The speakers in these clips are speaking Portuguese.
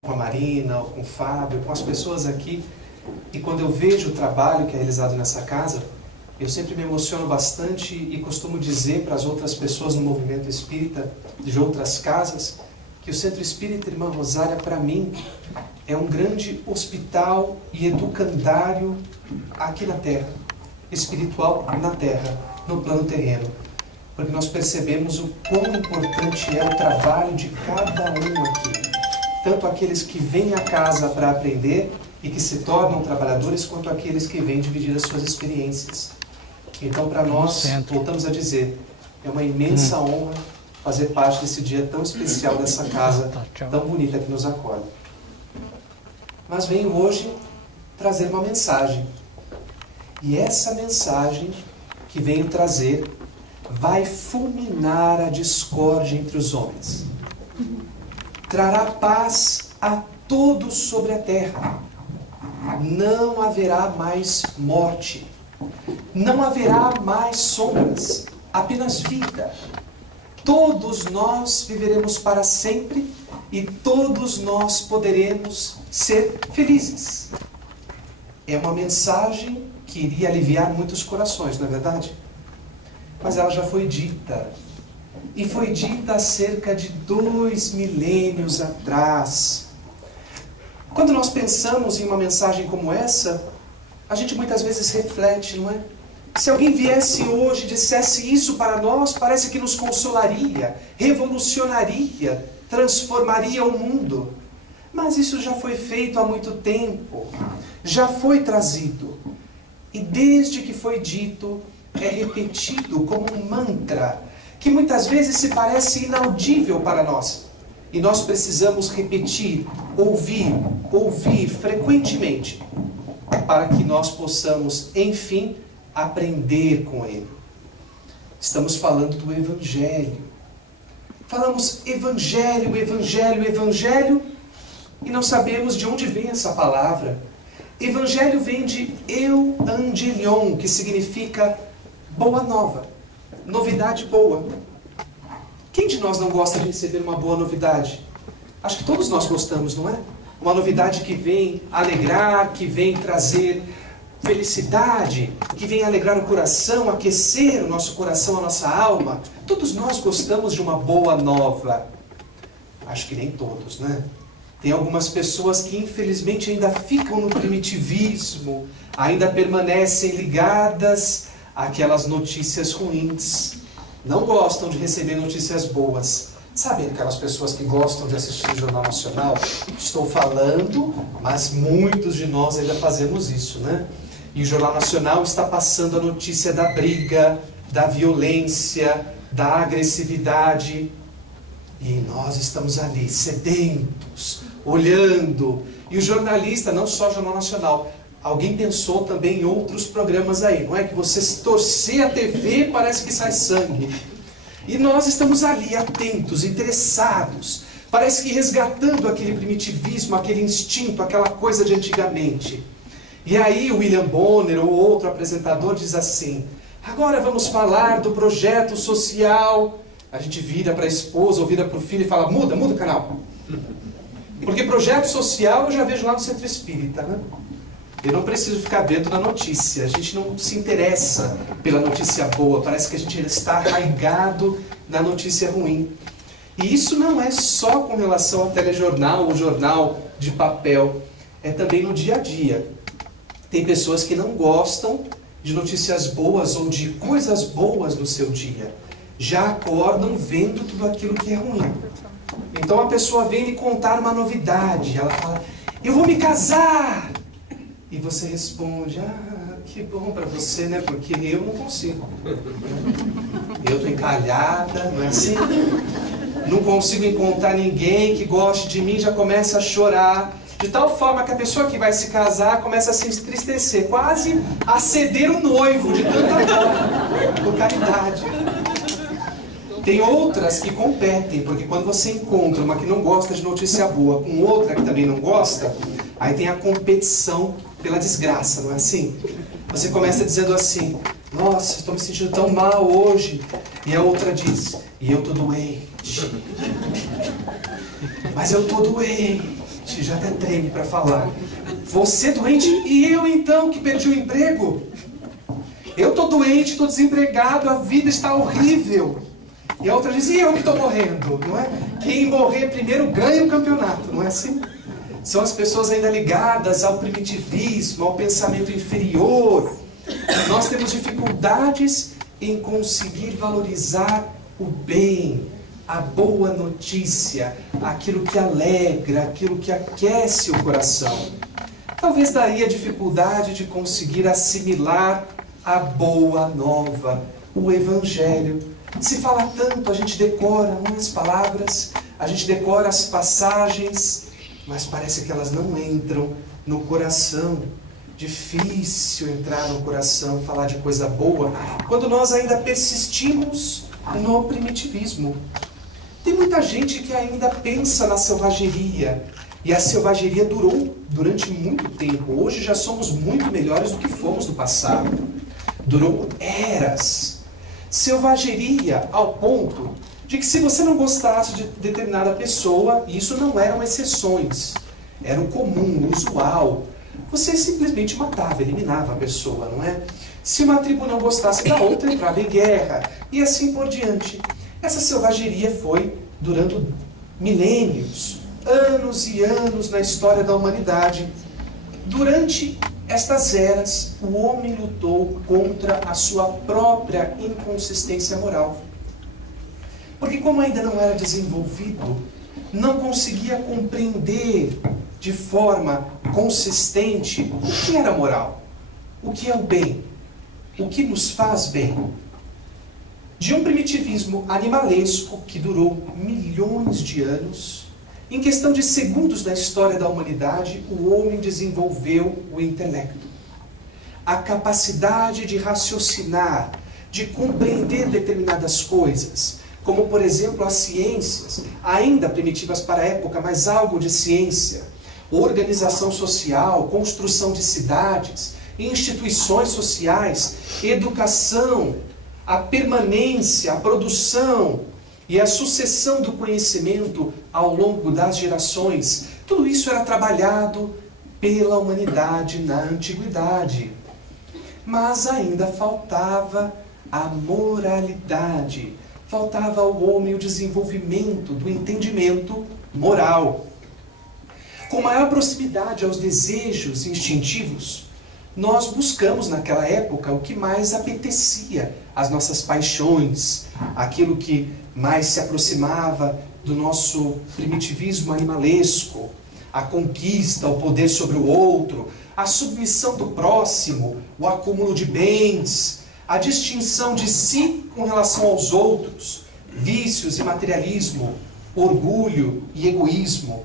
com a Marina, ou com o Fábio, com as pessoas aqui, e quando eu vejo o trabalho que é realizado nessa casa, eu sempre me emociono bastante e costumo dizer para as outras pessoas no movimento espírita de outras casas que o Centro Espírita Irmã Rosária, para mim, é um grande hospital e educandário aqui na Terra, espiritual na Terra, no plano terreno. Porque nós percebemos o quão importante é o trabalho de cada um aqui. Tanto aqueles que vêm à casa para aprender e que se tornam trabalhadores, quanto aqueles que vêm dividir as suas experiências. Então, para nós, voltamos a dizer, é uma imensa honra fazer parte desse dia tão especial dessa casa tão bonita que nos acolhe. Mas venho hoje trazer uma mensagem. E essa mensagem que venho trazer vai fulminar a discórdia entre os homens. Trará paz a todos sobre a terra. Não haverá mais morte. Não haverá mais sombras. Apenas vida. Todos nós viveremos para sempre e todos nós poderemos ser felizes. É uma mensagem que iria aliviar muitos corações, não é verdade? Mas ela já foi dita. E foi dita há cerca de 2 milênios atrás. Quando nós pensamos em uma mensagem como essa, a gente muitas vezes reflete, não é? Se alguém viesse hoje e dissesse isso para nós, parece que nos consolaria, revolucionaria, transformaria o mundo. Mas isso já foi feito há muito tempo, já foi trazido. E desde que foi dito, é repetido como um mantra, que muitas vezes se parece inaudível para nós. E nós precisamos repetir, ouvir frequentemente, para que nós possamos, enfim, aprender com ele. Estamos falando do Evangelho. Falamos Evangelho, Evangelho, Evangelho, e não sabemos de onde vem essa palavra. Evangelho vem de Evangelion, que significa boa nova, novidade boa. Quem de nós não gosta de receber uma boa novidade? Acho que todos nós gostamos, não é? Uma novidade que vem alegrar, que vem trazer felicidade, que vem alegrar o coração, aquecer o nosso coração, a nossa alma. Todos nós gostamos de uma boa nova. Acho que nem todos, né? Tem algumas pessoas que infelizmente ainda ficam no primitivismo, ainda permanecem ligadas àquelas notícias ruins. Não gostam de receber notícias boas. Sabe aquelas pessoas que gostam de assistir o Jornal Nacional? Estou falando, mas muitos de nós ainda fazemos isso, né? E o Jornal Nacional está passando a notícia da briga, da violência, da agressividade. E nós estamos ali, sedentos, olhando. E o jornalista, não só o Jornal Nacional, alguém pensou também em outros programas aí, não é? Que você se torcer a TV parece que sai sangue. E nós estamos ali, atentos, interessados. Parece que resgatando aquele primitivismo, aquele instinto, aquela coisa de antigamente. E aí o William Bonner, ou outro apresentador, diz assim: agora vamos falar do projeto social. A gente vira para a esposa ou vira para o filho e fala: muda o canal. Porque projeto social eu já vejo lá no Centro Espírita, né? Eu não preciso ficar vendo na notícia. A gente não se interessa pela notícia boa. Parece que a gente está arraigado na notícia ruim. E isso não é só com relação ao telejornal ou jornal de papel. É também no dia a dia. Tem pessoas que não gostam de notícias boas ou de coisas boas no seu dia. Já acordam vendo tudo aquilo que é ruim. Então a pessoa vem lhe contar uma novidade. Ela fala: eu vou me casar! E você responde: ah, que bom para você, né? Porque eu não consigo. Eu estou encalhada, não é assim? Não consigo encontrar ninguém que goste de mim, já começa a chorar. De tal forma que a pessoa que vai se casar começa a se entristecer, quase a ceder o noivo, de tanta dor, por caridade. Tem outras que competem, porque quando você encontra uma que não gosta de notícia boa com outra que também não gosta, aí tem a competição pela desgraça, não é assim? Você começa dizendo assim: nossa, estou me sentindo tão mal hoje. E a outra diz: e eu estou doente. Mas eu estou doente. doente, já até treme para falar. Você doente e eu então que perdi o emprego? Eu estou doente, estou desempregado, a vida está horrível. E a outra diz, e eu que estou morrendo, não é? Quem morrer primeiro ganha o campeonato, não é assim? São as pessoas ainda ligadas ao primitivismo, ao pensamento inferior. Nós temos dificuldades em conseguir valorizar o bem, a boa notícia, aquilo que alegra, aquilo que aquece o coração. Talvez daí a dificuldade de conseguir assimilar a boa nova, o Evangelho. Se fala tanto, a gente decora as palavras, a gente decora as passagens, mas parece que elas não entram no coração. Difícil entrar no coração, falar de coisa boa, quando nós ainda persistimos no primitivismo. Tem muita gente que ainda pensa na selvageria, e a selvageria durou durante muito tempo. Hoje já somos muito melhores do que fomos no passado. Durou eras. Selvageria ao ponto de que se você não gostasse de determinada pessoa, isso não eram exceções, era o comum, o usual. Você simplesmente matava, eliminava a pessoa, não é? Se uma tribo não gostasse da outra, entrava em guerra, e assim por diante. Essa selvageria foi durando milênios, anos e anos na história da humanidade. Durante estas eras, o homem lutou contra a sua própria inconsistência moral. Porque como ainda não era desenvolvido, não conseguia compreender de forma consistente o que era moral, o que é o bem, o que nos faz bem. De um primitivismo animalesco que durou milhões de anos, em questão de segundos da história da humanidade, o homem desenvolveu o intelecto. A capacidade de raciocinar, de compreender determinadas coisas, como por exemplo as ciências, ainda primitivas para a época, mas algo de ciência, organização social, construção de cidades, instituições sociais, educação, a permanência, a produção e a sucessão do conhecimento ao longo das gerações. Tudo isso era trabalhado pela humanidade na antiguidade. Mas ainda faltava a moralidade, faltava ao homem o desenvolvimento do entendimento moral. Com maior proximidade aos desejos instintivos, nós buscamos naquela época o que mais apetecia, as nossas paixões, aquilo que mais se aproximava do nosso primitivismo animalesco, a conquista, o poder sobre o outro, a submissão do próximo, o acúmulo de bens, a distinção de si com relação aos outros, vícios e materialismo, orgulho e egoísmo.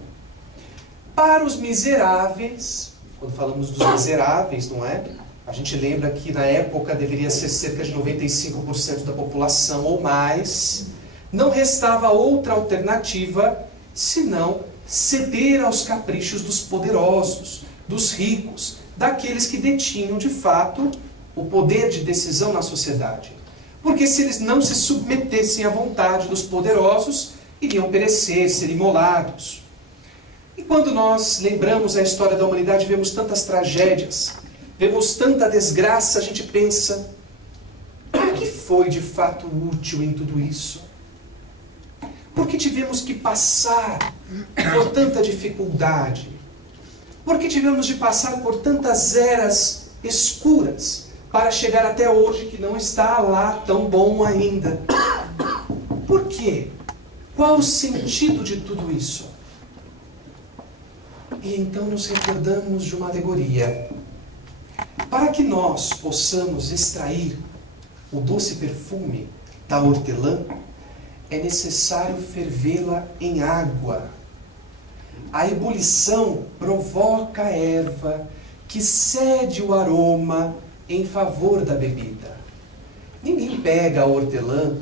Para os miseráveis, quando falamos dos miseráveis, não é? A gente lembra que na época deveria ser cerca de 95% da população ou mais. Não restava outra alternativa senão ceder aos caprichos dos poderosos, dos ricos, daqueles que detinham de fato o poder de decisão na sociedade. Porque se eles não se submetessem à vontade dos poderosos, iriam perecer, ser imolados. E quando nós lembramos a história da humanidade, vemos tantas tragédias, vemos tanta desgraça, a gente pensa, o que foi de fato útil em tudo isso? Por que tivemos que passar por tanta dificuldade? Por que tivemos de passar por tantas eras escuras para chegar até hoje que não está lá tão bom ainda? Por quê? Qual o sentido de tudo isso? E então nos recordamos de uma alegoria. Para que nós possamos extrair o doce perfume da hortelã, é necessário fervê-la em água. A ebulição provoca a erva que cede o aroma em favor da bebida. Ninguém pega a hortelã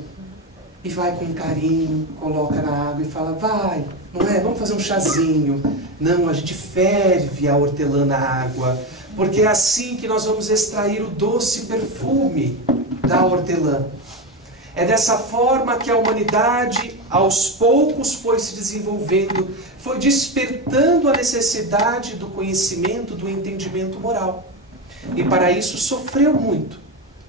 e vai com carinho, coloca na água e fala, vai, não é? Vamos fazer um chazinho. Não, a gente ferve a hortelã na água, porque é assim que nós vamos extrair o doce perfume da hortelã. É dessa forma que a humanidade, aos poucos, foi se desenvolvendo, foi despertando a necessidade do conhecimento, do entendimento moral. E para isso sofreu muito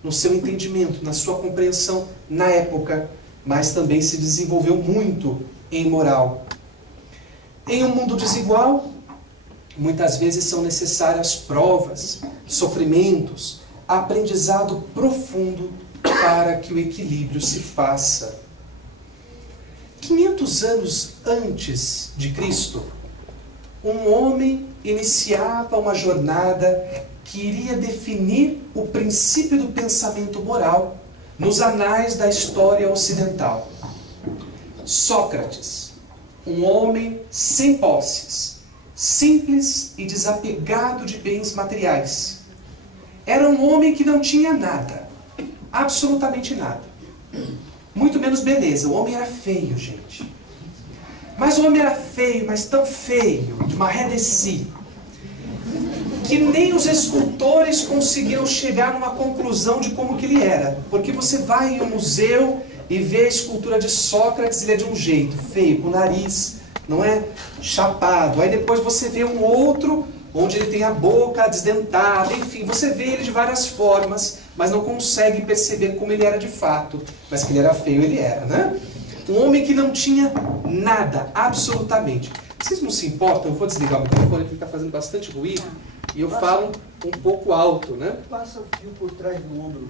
no seu entendimento, na sua compreensão na época, mas também se desenvolveu muito em moral. Em um mundo desigual, muitas vezes são necessárias provas, sofrimentos, aprendizado profundo para que o equilíbrio se faça. 500 anos antes de Cristo, um homem iniciava uma jornada que iria definir o princípio do pensamento moral nos anais da história ocidental. Sócrates, um homem sem posses, simples e desapegado de bens materiais. Era um homem que não tinha nada, absolutamente nada. Muito menos beleza. O homem era feio, gente. Mas o homem era feio, mas tão feio, de uma ré de si, que nem os escultores conseguiram chegar numa conclusão de como que ele era. Porque você vai em um museu e vê a escultura de Sócrates, ele é de um jeito, feio, com o nariz, não é? Chapado. Aí depois você vê um outro, onde ele tem a boca desdentada, enfim, você vê ele de várias formas, mas não consegue perceber como ele era de fato. Mas que ele era feio, ele era, né? Um homem que não tinha nada, absolutamente. Vocês não se importam? Eu vou desligar o microfone, porque está fazendo bastante ruído. E eu falo um pouco alto, né? Passa o fio por trás do ombro,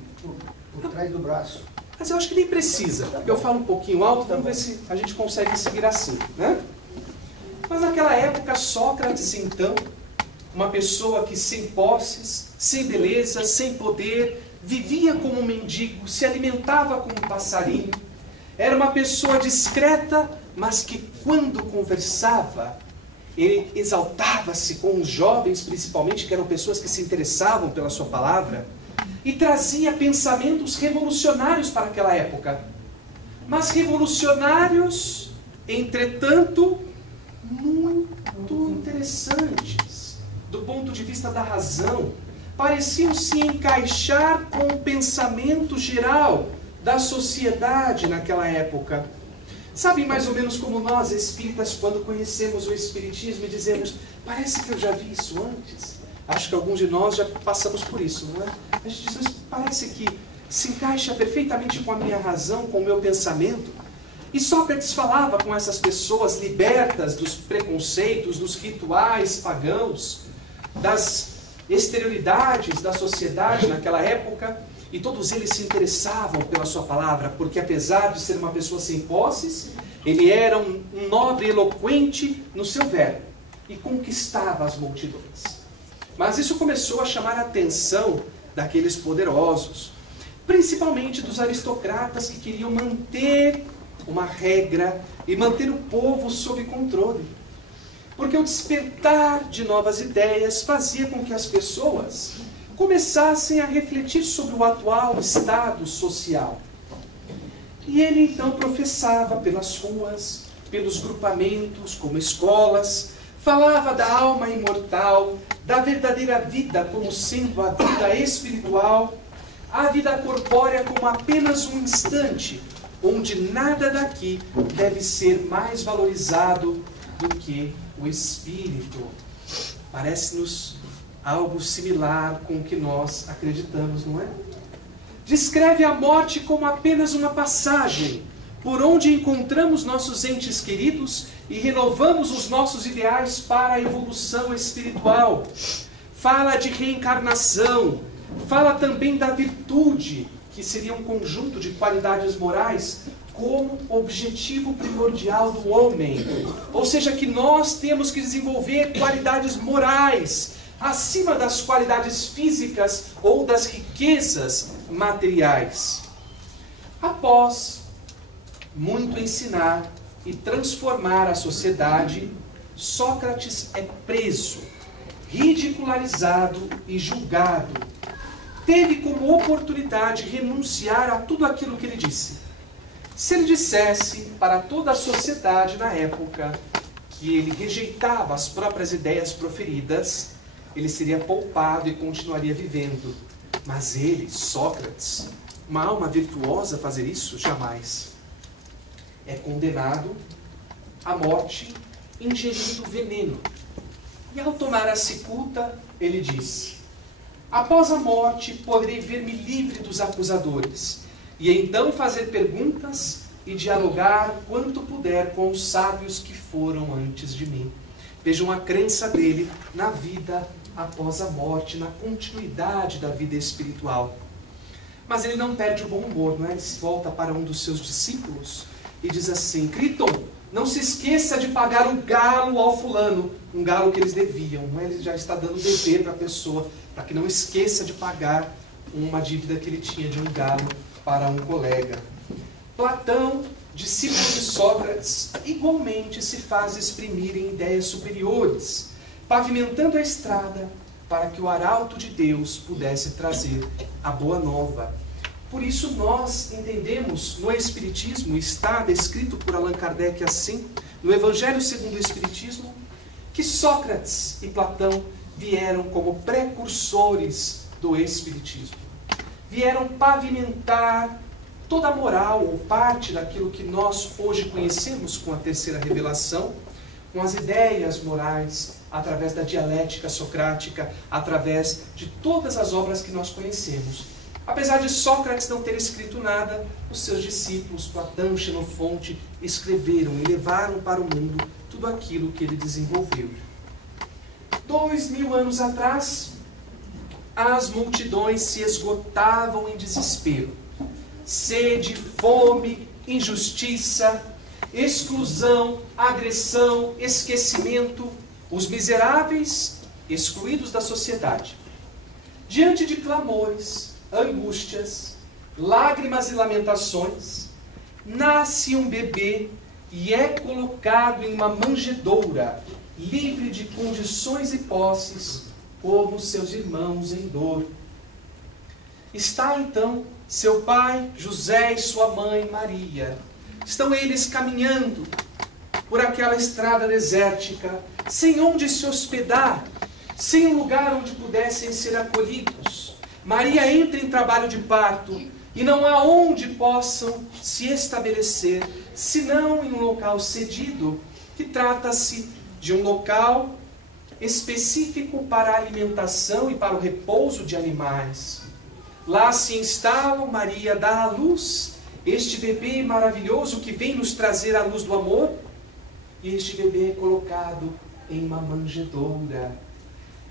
por trás do braço. Mas eu acho que nem precisa. Eu falo um pouquinho alto, vamos ver se a gente consegue seguir assim, né? Mas naquela época, Sócrates, então, uma pessoa que sem posses, sem beleza, sem poder, vivia como um mendigo, se alimentava como um passarinho. Era uma pessoa discreta, mas que quando conversava, ele exaltava-se com os jovens, principalmente, que eram pessoas que se interessavam pela sua palavra, e trazia pensamentos revolucionários para aquela época. Mas revolucionários, entretanto, muito interessantes, do ponto de vista da razão, pareciam se encaixar com o pensamento geral da sociedade naquela época. Sabe, mais ou menos como nós, espíritas, quando conhecemos o espiritismo e dizemos, parece que eu já vi isso antes. Acho que alguns de nós já passamos por isso, não é? A gente diz, mas parece que se encaixa perfeitamente com a minha razão, com o meu pensamento. E Sócrates falava com essas pessoas libertas dos preconceitos, dos rituais pagãos, das exterioridades da sociedade naquela época, e todos eles se interessavam pela sua palavra, porque apesar de ser uma pessoa sem posses, ele era um nobre eloquente no seu verbo, e conquistava as multidões. Mas isso começou a chamar a atenção daqueles poderosos, principalmente dos aristocratas que queriam manter uma regra e manter o povo sob controle. Porque o despertar de novas ideias fazia com que as pessoas começassem a refletir sobre o atual estado social. E ele então professava pelas ruas, pelos grupamentos, como escolas, falava da alma imortal, da verdadeira vida como sendo a vida espiritual, a vida corpórea como apenas um instante, onde nada daqui deve ser mais valorizado do que o espírito. Parece-nos algo similar com o que nós acreditamos, não é? Descreve a morte como apenas uma passagem, por onde encontramos nossos entes queridos e renovamos os nossos ideais para a evolução espiritual. Fala de reencarnação, fala também da virtude, que seria um conjunto de qualidades morais, como objetivo primordial do homem. Ou seja, que nós temos que desenvolver qualidades morais, acima das qualidades físicas ou das riquezas materiais. Após muito ensinar e transformar a sociedade, Sócrates é preso, ridicularizado e julgado. Teve como oportunidade renunciar a tudo aquilo que ele disse. Se ele dissesse para toda a sociedade na época que ele rejeitava as próprias ideias proferidas, ele seria poupado e continuaria vivendo. Mas ele, Sócrates, uma alma virtuosa fazer isso? Jamais. É condenado à morte ingerindo veneno. E ao tomar a cicuta, ele diz: após a morte poderei ver-me livre dos acusadores, e então fazer perguntas e dialogar quanto puder com os sábios que foram antes de mim. Vejam a crença dele na vida após a morte, na continuidade da vida espiritual. Mas ele não perde o bom humor, não é? Ele se volta para um dos seus discípulos e diz assim: Criton, não se esqueça de pagar o galo ao fulano, um galo que eles deviam. Não é? Ele já está dando dever para a pessoa, para que não esqueça de pagar uma dívida que ele tinha de um galo para um colega. Platão, discípulo de Sócrates, igualmente se faz exprimir em ideias superiores, pavimentando a estrada para que o arauto de Deus pudesse trazer a boa nova. Por isso nós entendemos no Espiritismo, está descrito por Allan Kardec assim, no Evangelho segundo o Espiritismo, que Sócrates e Platão vieram como precursores do Espiritismo. Vieram pavimentar toda a moral, ou parte daquilo que nós hoje conhecemos com a terceira revelação, com as ideias morais, através da dialética socrática, através de todas as obras que nós conhecemos. Apesar de Sócrates não ter escrito nada, os seus discípulos, Platão, Xenofonte, escreveram e levaram para o mundo tudo aquilo que ele desenvolveu. 2000 anos atrás, as multidões se esgotavam em desespero. Sede, fome, injustiça, exclusão, agressão, esquecimento, os miseráveis excluídos da sociedade. Diante de clamores, angústias, lágrimas e lamentações, nasce um bebê e é colocado em uma manjedoura, livre de condições e posses, como seus irmãos em dor. Está então seu pai José e sua mãe Maria. Estão eles caminhando por aquela estrada desértica, sem onde se hospedar, sem um lugar onde pudessem ser acolhidos. Maria entra em trabalho de parto e não há onde possam se estabelecer, senão em um local cedido, que trata-se de um local específico para a alimentação e para o repouso de animais. Lá se instalam, Maria dá à luz este bebê maravilhoso que vem nos trazer a luz do amor, e este bebê é colocado em uma manjedoura.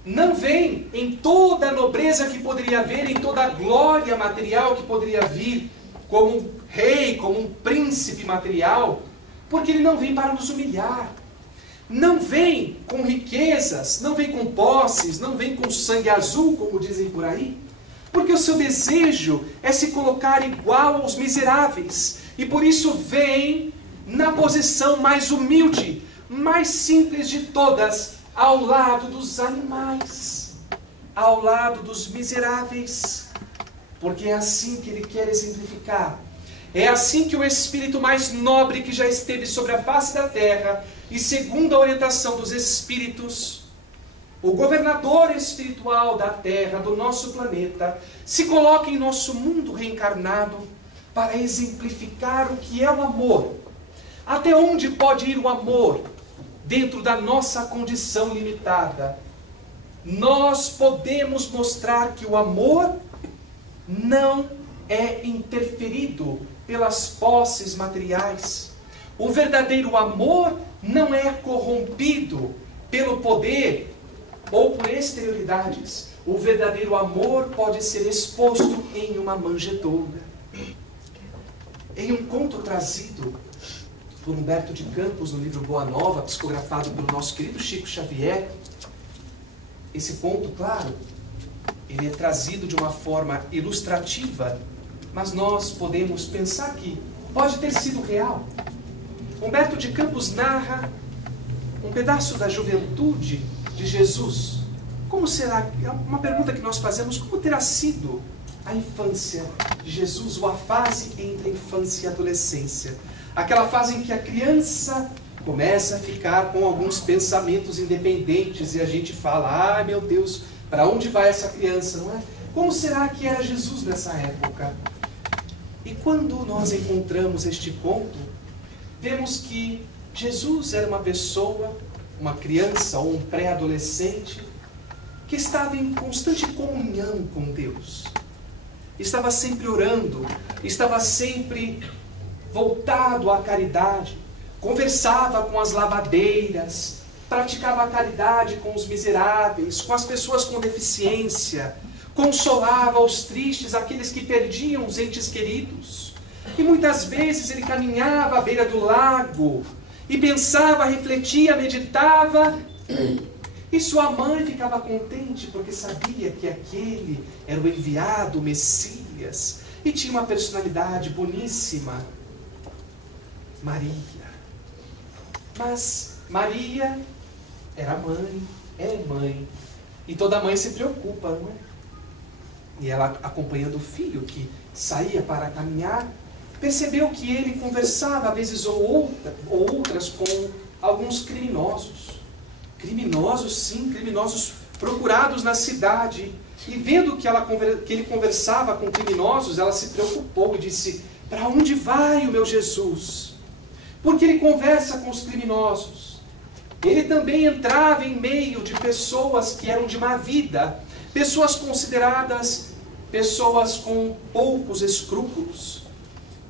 Não vem em toda a nobreza que poderia haver, em toda a glória material que poderia vir, como um rei, como um príncipe material, porque ele não vem para nos humilhar. Não vem com riquezas, não vem com posses, não vem com sangue azul, como dizem por aí, porque o seu desejo é se colocar igual aos miseráveis, e por isso vem na posição mais humilde, mais simples de todas, ao lado dos animais, ao lado dos miseráveis, porque é assim que ele quer exemplificar. É assim que o espírito mais nobre que já esteve sobre a face da terra, e segundo a orientação dos espíritos, o governador espiritual da terra, do nosso planeta, se coloca em nosso mundo reencarnado para exemplificar o que é o amor. Até onde pode ir o amor dentro da nossa condição limitada? Nós podemos mostrar que o amor não é interferido pelas posses materiais. O verdadeiro amor não é corrompido pelo poder ou por exterioridades. O verdadeiro amor pode ser exposto em uma manjedoura. Em um conto trazido por Humberto de Campos no livro Boa Nova, psicografado pelo nosso querido Chico Xavier, esse conto, claro, ele é trazido de uma forma ilustrativa, mas nós podemos pensar que pode ter sido real. Humberto de Campos narra um pedaço da juventude de Jesus. Como será? É uma pergunta que nós fazemos: como terá sido a infância de Jesus, ou a fase entre a infância e a adolescência? Aquela fase em que a criança começa a ficar com alguns pensamentos independentes e a gente fala: ai meu Deus, para onde vai essa criança, não é? Como será que era Jesus nessa época? E quando nós encontramos este conto, vemos que Jesus era uma pessoa, uma criança ou um pré-adolescente, que estava em constante comunhão com Deus. Estava sempre orando, estava sempre voltado à caridade, conversava com as lavadeiras, praticava a caridade com os miseráveis, com as pessoas com deficiência, consolava os tristes, aqueles que perdiam os entes queridos. E muitas vezes ele caminhava à beira do lago e pensava, refletia, meditava. E sua mãe ficava contente porque sabia que aquele era o enviado, o Messias, e tinha uma personalidade boníssima, Maria. Mas Maria era mãe, é mãe, e toda mãe se preocupa, não é? E ela, acompanhando o filho que saía para caminhar, percebeu que ele conversava, às vezes ou outras, com alguns criminosos. Criminosos, sim, criminosos procurados na cidade. E vendo que ele conversava com criminosos, ela se preocupou e disse: para onde vai o meu Jesus? Porque ele conversa com os criminosos. Ele também entrava em meio de pessoas que eram de má vida, pessoas consideradas pessoas com poucos escrúpulos.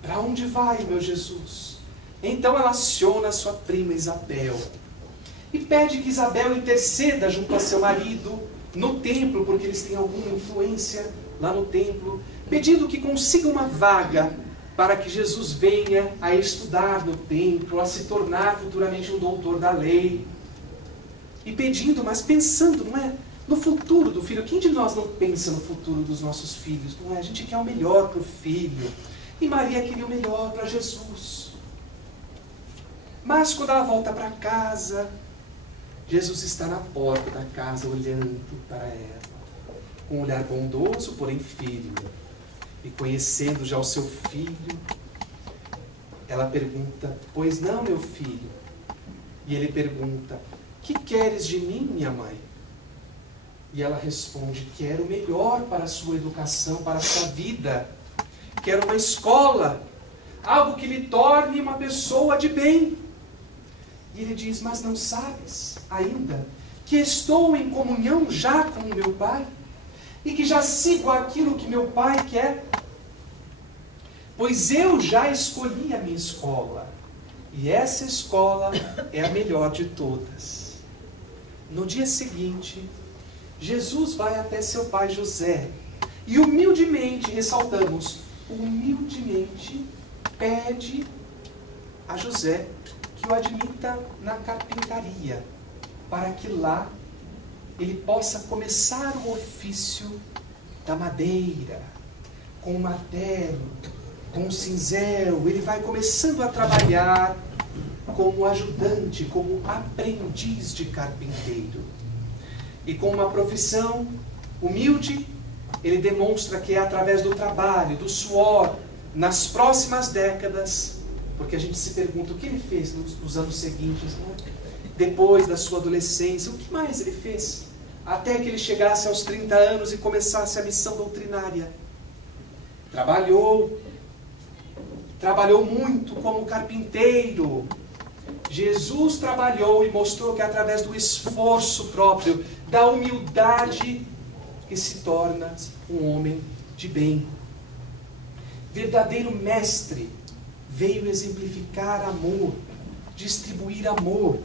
Para onde vai, meu Jesus? Então ela aciona a sua prima Isabel e pede que Isabel interceda junto a seu marido no templo, porque eles têm alguma influência lá no templo, pedindo que consiga uma vaga para que Jesus venha a estudar no templo, a se tornar futuramente um doutor da lei. E pedindo, mas pensando, não é, no futuro do filho. Quem de nós não pensa no futuro dos nossos filhos? Não é? A gente quer o melhor para o filho. E Maria queria o melhor para Jesus. Mas quando ela volta para casa, Jesus está na porta da casa olhando para ela, com um olhar bondoso, porém firme. E conhecendo já o seu filho, ela pergunta: pois não, meu filho? E ele pergunta: que queres de mim, minha mãe? E ela responde: quero o melhor para a sua educação, para a sua vida. Quero uma escola, algo que lhe torne uma pessoa de bem. E ele diz: mas não sabes ainda que estou em comunhão já com o meu Pai? E que já sigo aquilo que meu Pai quer? Pois eu já escolhi a minha escola. E essa escola é a melhor de todas. No dia seguinte, Jesus vai até seu pai José. E humildemente, ressaltamos, humildemente pede a José que o admita na carpintaria, para que lá ele possa começar o ofício da madeira, com o martelo, com o cinzel. Ele vai começando a trabalhar como ajudante, como aprendiz de carpinteiro. E com uma profissão humilde, ele demonstra que é através do trabalho, do suor, nas próximas décadas, porque a gente se pergunta o que ele fez nos anos seguintes, né? Depois da sua adolescência, o que mais ele fez? Até que ele chegasse aos 30 anos e começasse a missão doutrinária. Trabalhou muito como carpinteiro. Jesus trabalhou e mostrou que através do esforço próprio, da humildade, que se torna um homem de bem. Verdadeiro mestre, veio exemplificar amor, distribuir amor.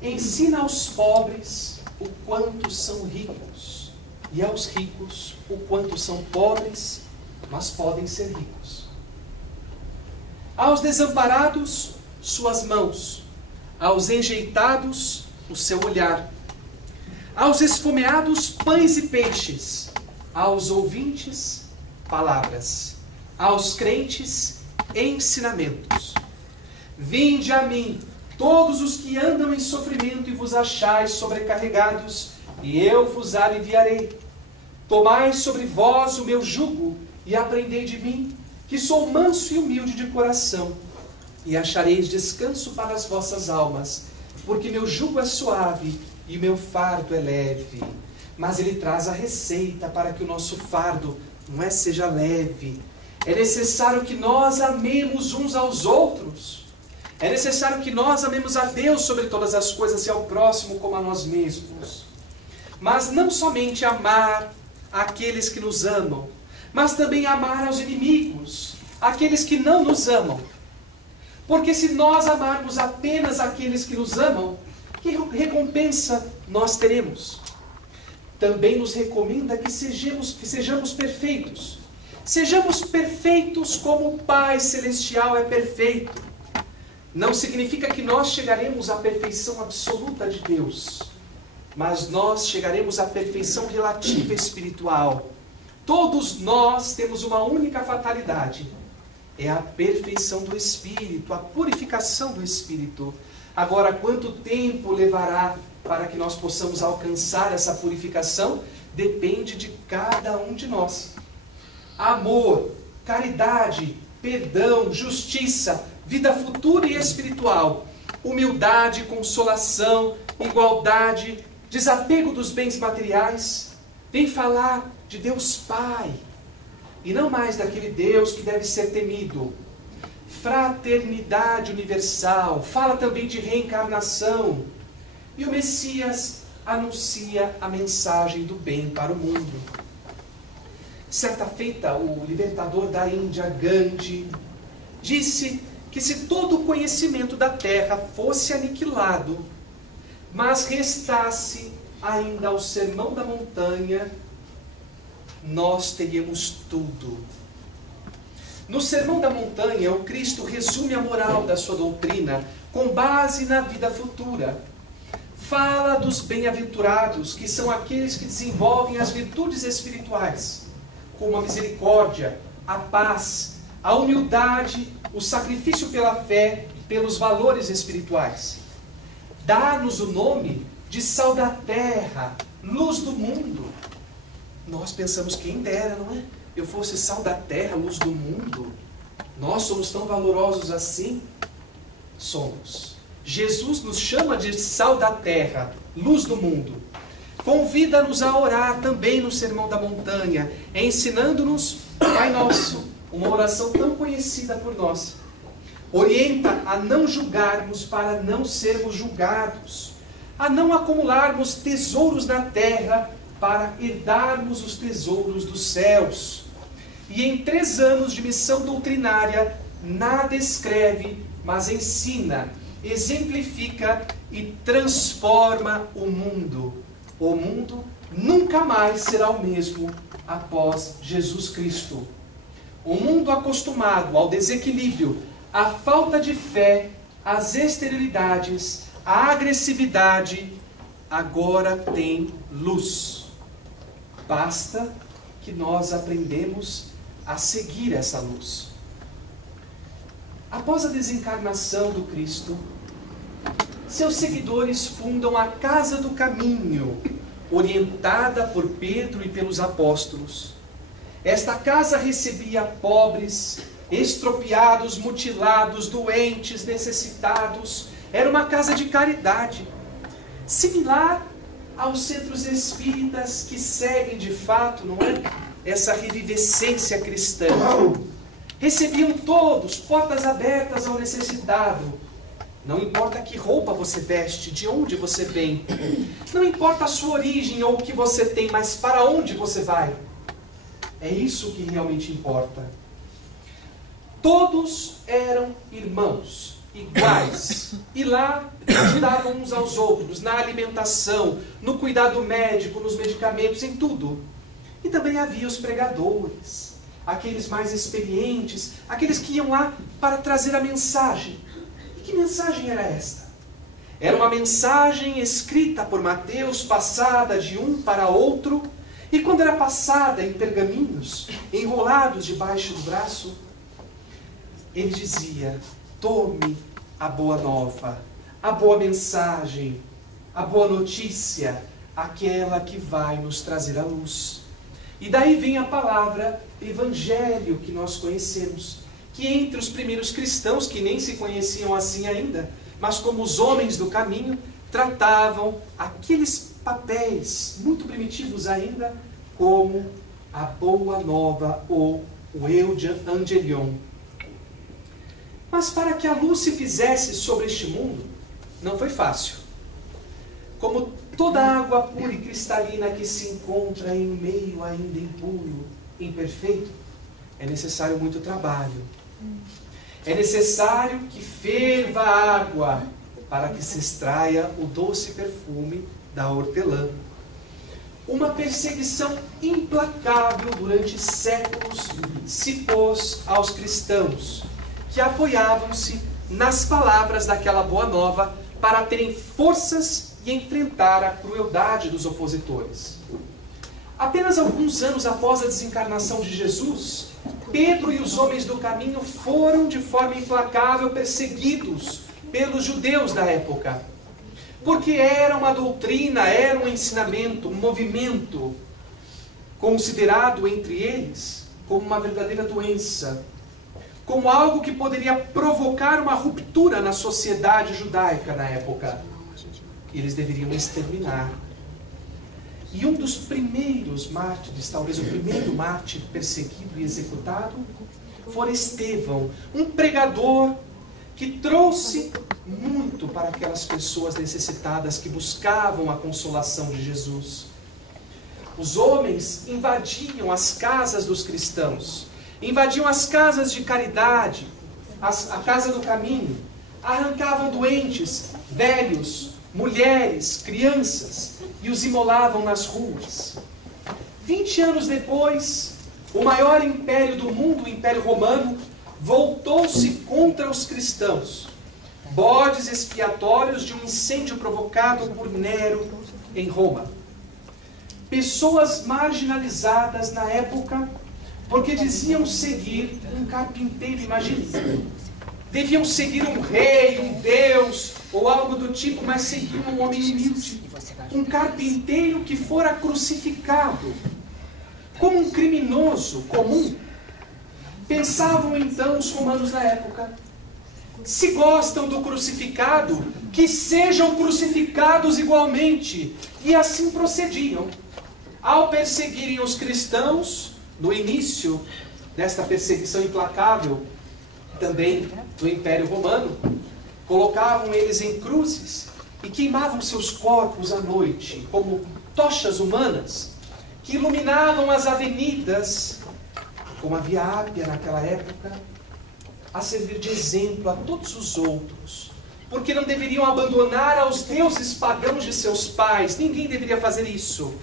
Ensina aos pobres o quanto são ricos, e aos ricos o quanto são pobres, mas podem ser ricos. Aos desamparados, suas mãos; aos enjeitados, o seu olhar; aos esfomeados, pães e peixes; aos ouvintes, palavras; aos crentes, ensinamentos. Vinde a mim, todos os que andam em sofrimento e vos achais sobrecarregados, e eu vos aliviarei. Tomai sobre vós o meu jugo e aprendei de mim, que sou manso e humilde de coração, e achareis descanso para as vossas almas, porque meu jugo é suave e meu fardo é leve. Mas ele traz a receita para que o nosso fardo não seja leve. É necessário que nós amemos uns aos outros. É necessário que nós amemos a Deus sobre todas as coisas e ao próximo como a nós mesmos. Mas não somente amar aqueles que nos amam, mas também amar aos inimigos, aqueles que não nos amam. Porque se nós amarmos apenas aqueles que nos amam, que recompensa nós teremos? Também nos recomenda que sejamos perfeitos. Sejamos perfeitos como o Pai Celestial é perfeito. Não significa que nós chegaremos à perfeição absoluta de Deus, mas nós chegaremos à perfeição relativa espiritual. Todos nós temos uma única fatalidade. É a perfeição do Espírito, a purificação do Espírito. Agora, quanto tempo levará para que nós possamos alcançar essa purificação? Depende de cada um de nós. Amor, caridade, perdão, justiça, vida futura e espiritual, humildade, consolação, igualdade, desapego dos bens materiais. Vem falar de Deus Pai, e não mais daquele Deus que deve ser temido. Fraternidade universal, fala também de reencarnação. E o Messias anuncia a mensagem do bem para o mundo. Certa feita, o libertador da Índia, Gandhi, disse que se todo o conhecimento da Terra fosse aniquilado, mas restasse ainda o Sermão da Montanha, nós teríamos tudo. No Sermão da Montanha, o Cristo resume a moral da sua doutrina com base na vida futura. Fala dos bem-aventurados, que são aqueles que desenvolvem as virtudes espirituais, como a misericórdia, a paz, a humildade, o sacrifício pela fé, pelos valores espirituais. Dá-nos o nome de sal da terra, luz do mundo. Nós pensamos, quem dera, não é? Eu fosse sal da terra, luz do mundo. Nós somos tão valorosos assim? Somos. Jesus nos chama de sal da terra, luz do mundo. Convida-nos a orar também no Sermão da Montanha, ensinando-nos Pai Nosso, uma oração tão conhecida por nós. Orienta a não julgarmos para não sermos julgados, a não acumularmos tesouros na terra para herdarmos os tesouros dos céus. E em 3 anos de missão doutrinária, nada escreve, mas ensina, exemplifica e transforma o mundo. O mundo nunca mais será o mesmo após Jesus Cristo. O mundo acostumado ao desequilíbrio, à falta de fé, às esterilidades, à agressividade, agora tem luz. Basta que nós aprendemos a seguir essa luz. Após a desencarnação do Cristo, seus seguidores fundam a Casa do Caminho, orientada por Pedro e pelos apóstolos. Esta casa recebia pobres, estropiados, mutilados, doentes, necessitados. Era uma casa de caridade, similar aos centros espíritas que seguem de fato, não é? Essa revivescência cristã. Recebiam todos, portas abertas ao necessitado. Não importa que roupa você veste, de onde você vem. Não importa a sua origem ou o que você tem, mas para onde você vai. É isso que realmente importa. Todos eram irmãos, iguais. E lá ajudavam uns aos outros, na alimentação, no cuidado médico, nos medicamentos, em tudo. E também havia os pregadores, aqueles mais experientes, aqueles que iam lá para trazer a mensagem. E que mensagem era esta? Era uma mensagem escrita por Mateus, passada de um para outro, e quando era passada em pergaminhos, enrolados debaixo do braço, ele dizia: tome a boa nova, a boa mensagem, a boa notícia, aquela que vai nos trazer a luz. E daí vem a palavra evangelho que nós conhecemos, que entre os primeiros cristãos, que nem se conheciam assim ainda, mas como os homens do caminho, tratavam aqueles papéis muito primitivos ainda como a boa nova ou o Evangelion. Mas para que a luz se fizesse sobre este mundo, não foi fácil. Como toda água pura e cristalina que se encontra em meio ainda impuro, imperfeito, é necessário muito trabalho. É necessário que ferva a água para que se extraia o doce perfume da hortelã. Uma perseguição implacável durante séculos se pôs aos cristãos, que apoiavam-se nas palavras daquela boa nova para terem forças e enfrentar a crueldade dos opositores. Apenas alguns anos após a desencarnação de Jesus, Pedro e os homens do caminho foram de forma implacável perseguidos pelos judeus da época. Porque era uma doutrina, era um ensinamento, um movimento considerado entre eles como uma verdadeira doença, como algo que poderia provocar uma ruptura na sociedade judaica na época. Eles deveriam exterminar. E um dos primeiros mártires, talvez o primeiro mártir perseguido e executado, foi Estevão, um pregador que trouxe muito para aquelas pessoas necessitadas que buscavam a consolação de Jesus. Os homens invadiam as casas dos cristãos, invadiam as casas de caridade, a casa do caminho, arrancavam doentes, velhos, mulheres, crianças, e os imolavam nas ruas. 20 anos depois, o maior império do mundo, o Império Romano, voltou-se contra os cristãos, bodes expiatórios de um incêndio provocado por Nero em Roma. Pessoas marginalizadas na época, porque diziam seguir um carpinteiro imaginário. Deviam seguir um rei, um deus, ou algo do tipo, mas seguiam um homem humilde. Um carpinteiro que fora crucificado como um criminoso comum. Pensavam então os romanos da época: se gostam do crucificado, que sejam crucificados igualmente. E assim procediam. Ao perseguirem os cristãos, no início desta perseguição implacável, também do Império Romano, colocavam eles em cruzes e queimavam seus corpos à noite, como tochas humanas, que iluminavam as avenidas, como havia Ápia naquela época, a servir de exemplo a todos os outros, porque não deveriam abandonar aos deuses pagãos de seus pais. Ninguém deveria fazer isso.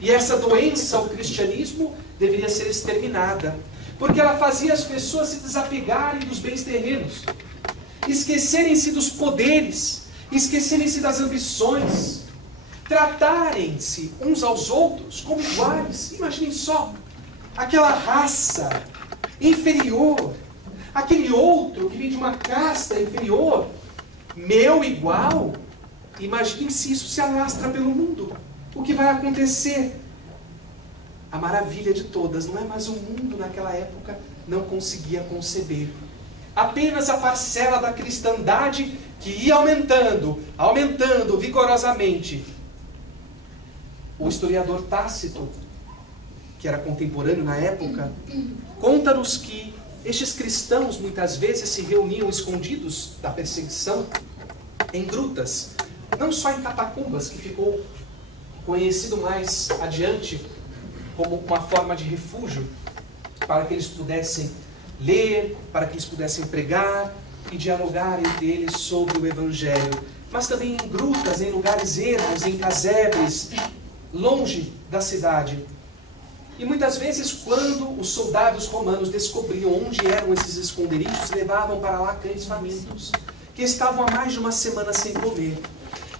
E essa doença, o cristianismo, deveria ser exterminada, porque ela fazia as pessoas se desapegarem dos bens terrenos, esquecerem-se dos poderes, esquecerem-se das ambições, tratarem-se uns aos outros como iguais. Imaginem só, aquela raça inferior, aquele outro que vem de uma casta inferior, meu igual. Imaginem se isso se alastra pelo mundo. O que vai acontecer? A maravilha de todas, não é? Mas o mundo naquela época não conseguia conceber. Apenas a parcela da cristandade que ia aumentando, aumentando vigorosamente. O historiador Tácito, que era contemporâneo na época, conta-nos que estes cristãos muitas vezes se reuniam escondidos da perseguição em grutas, não só em catacumbas, que ficou conhecido mais adiante como uma forma de refúgio, para que eles pudessem ler, para que eles pudessem pregar e dialogar entre eles sobre o Evangelho, mas também em grutas, em lugares ermos, em casebres, longe da cidade. E muitas vezes, quando os soldados romanos descobriam onde eram esses esconderijos, levavam para lá cães famintos, que estavam há mais de uma semana sem comer,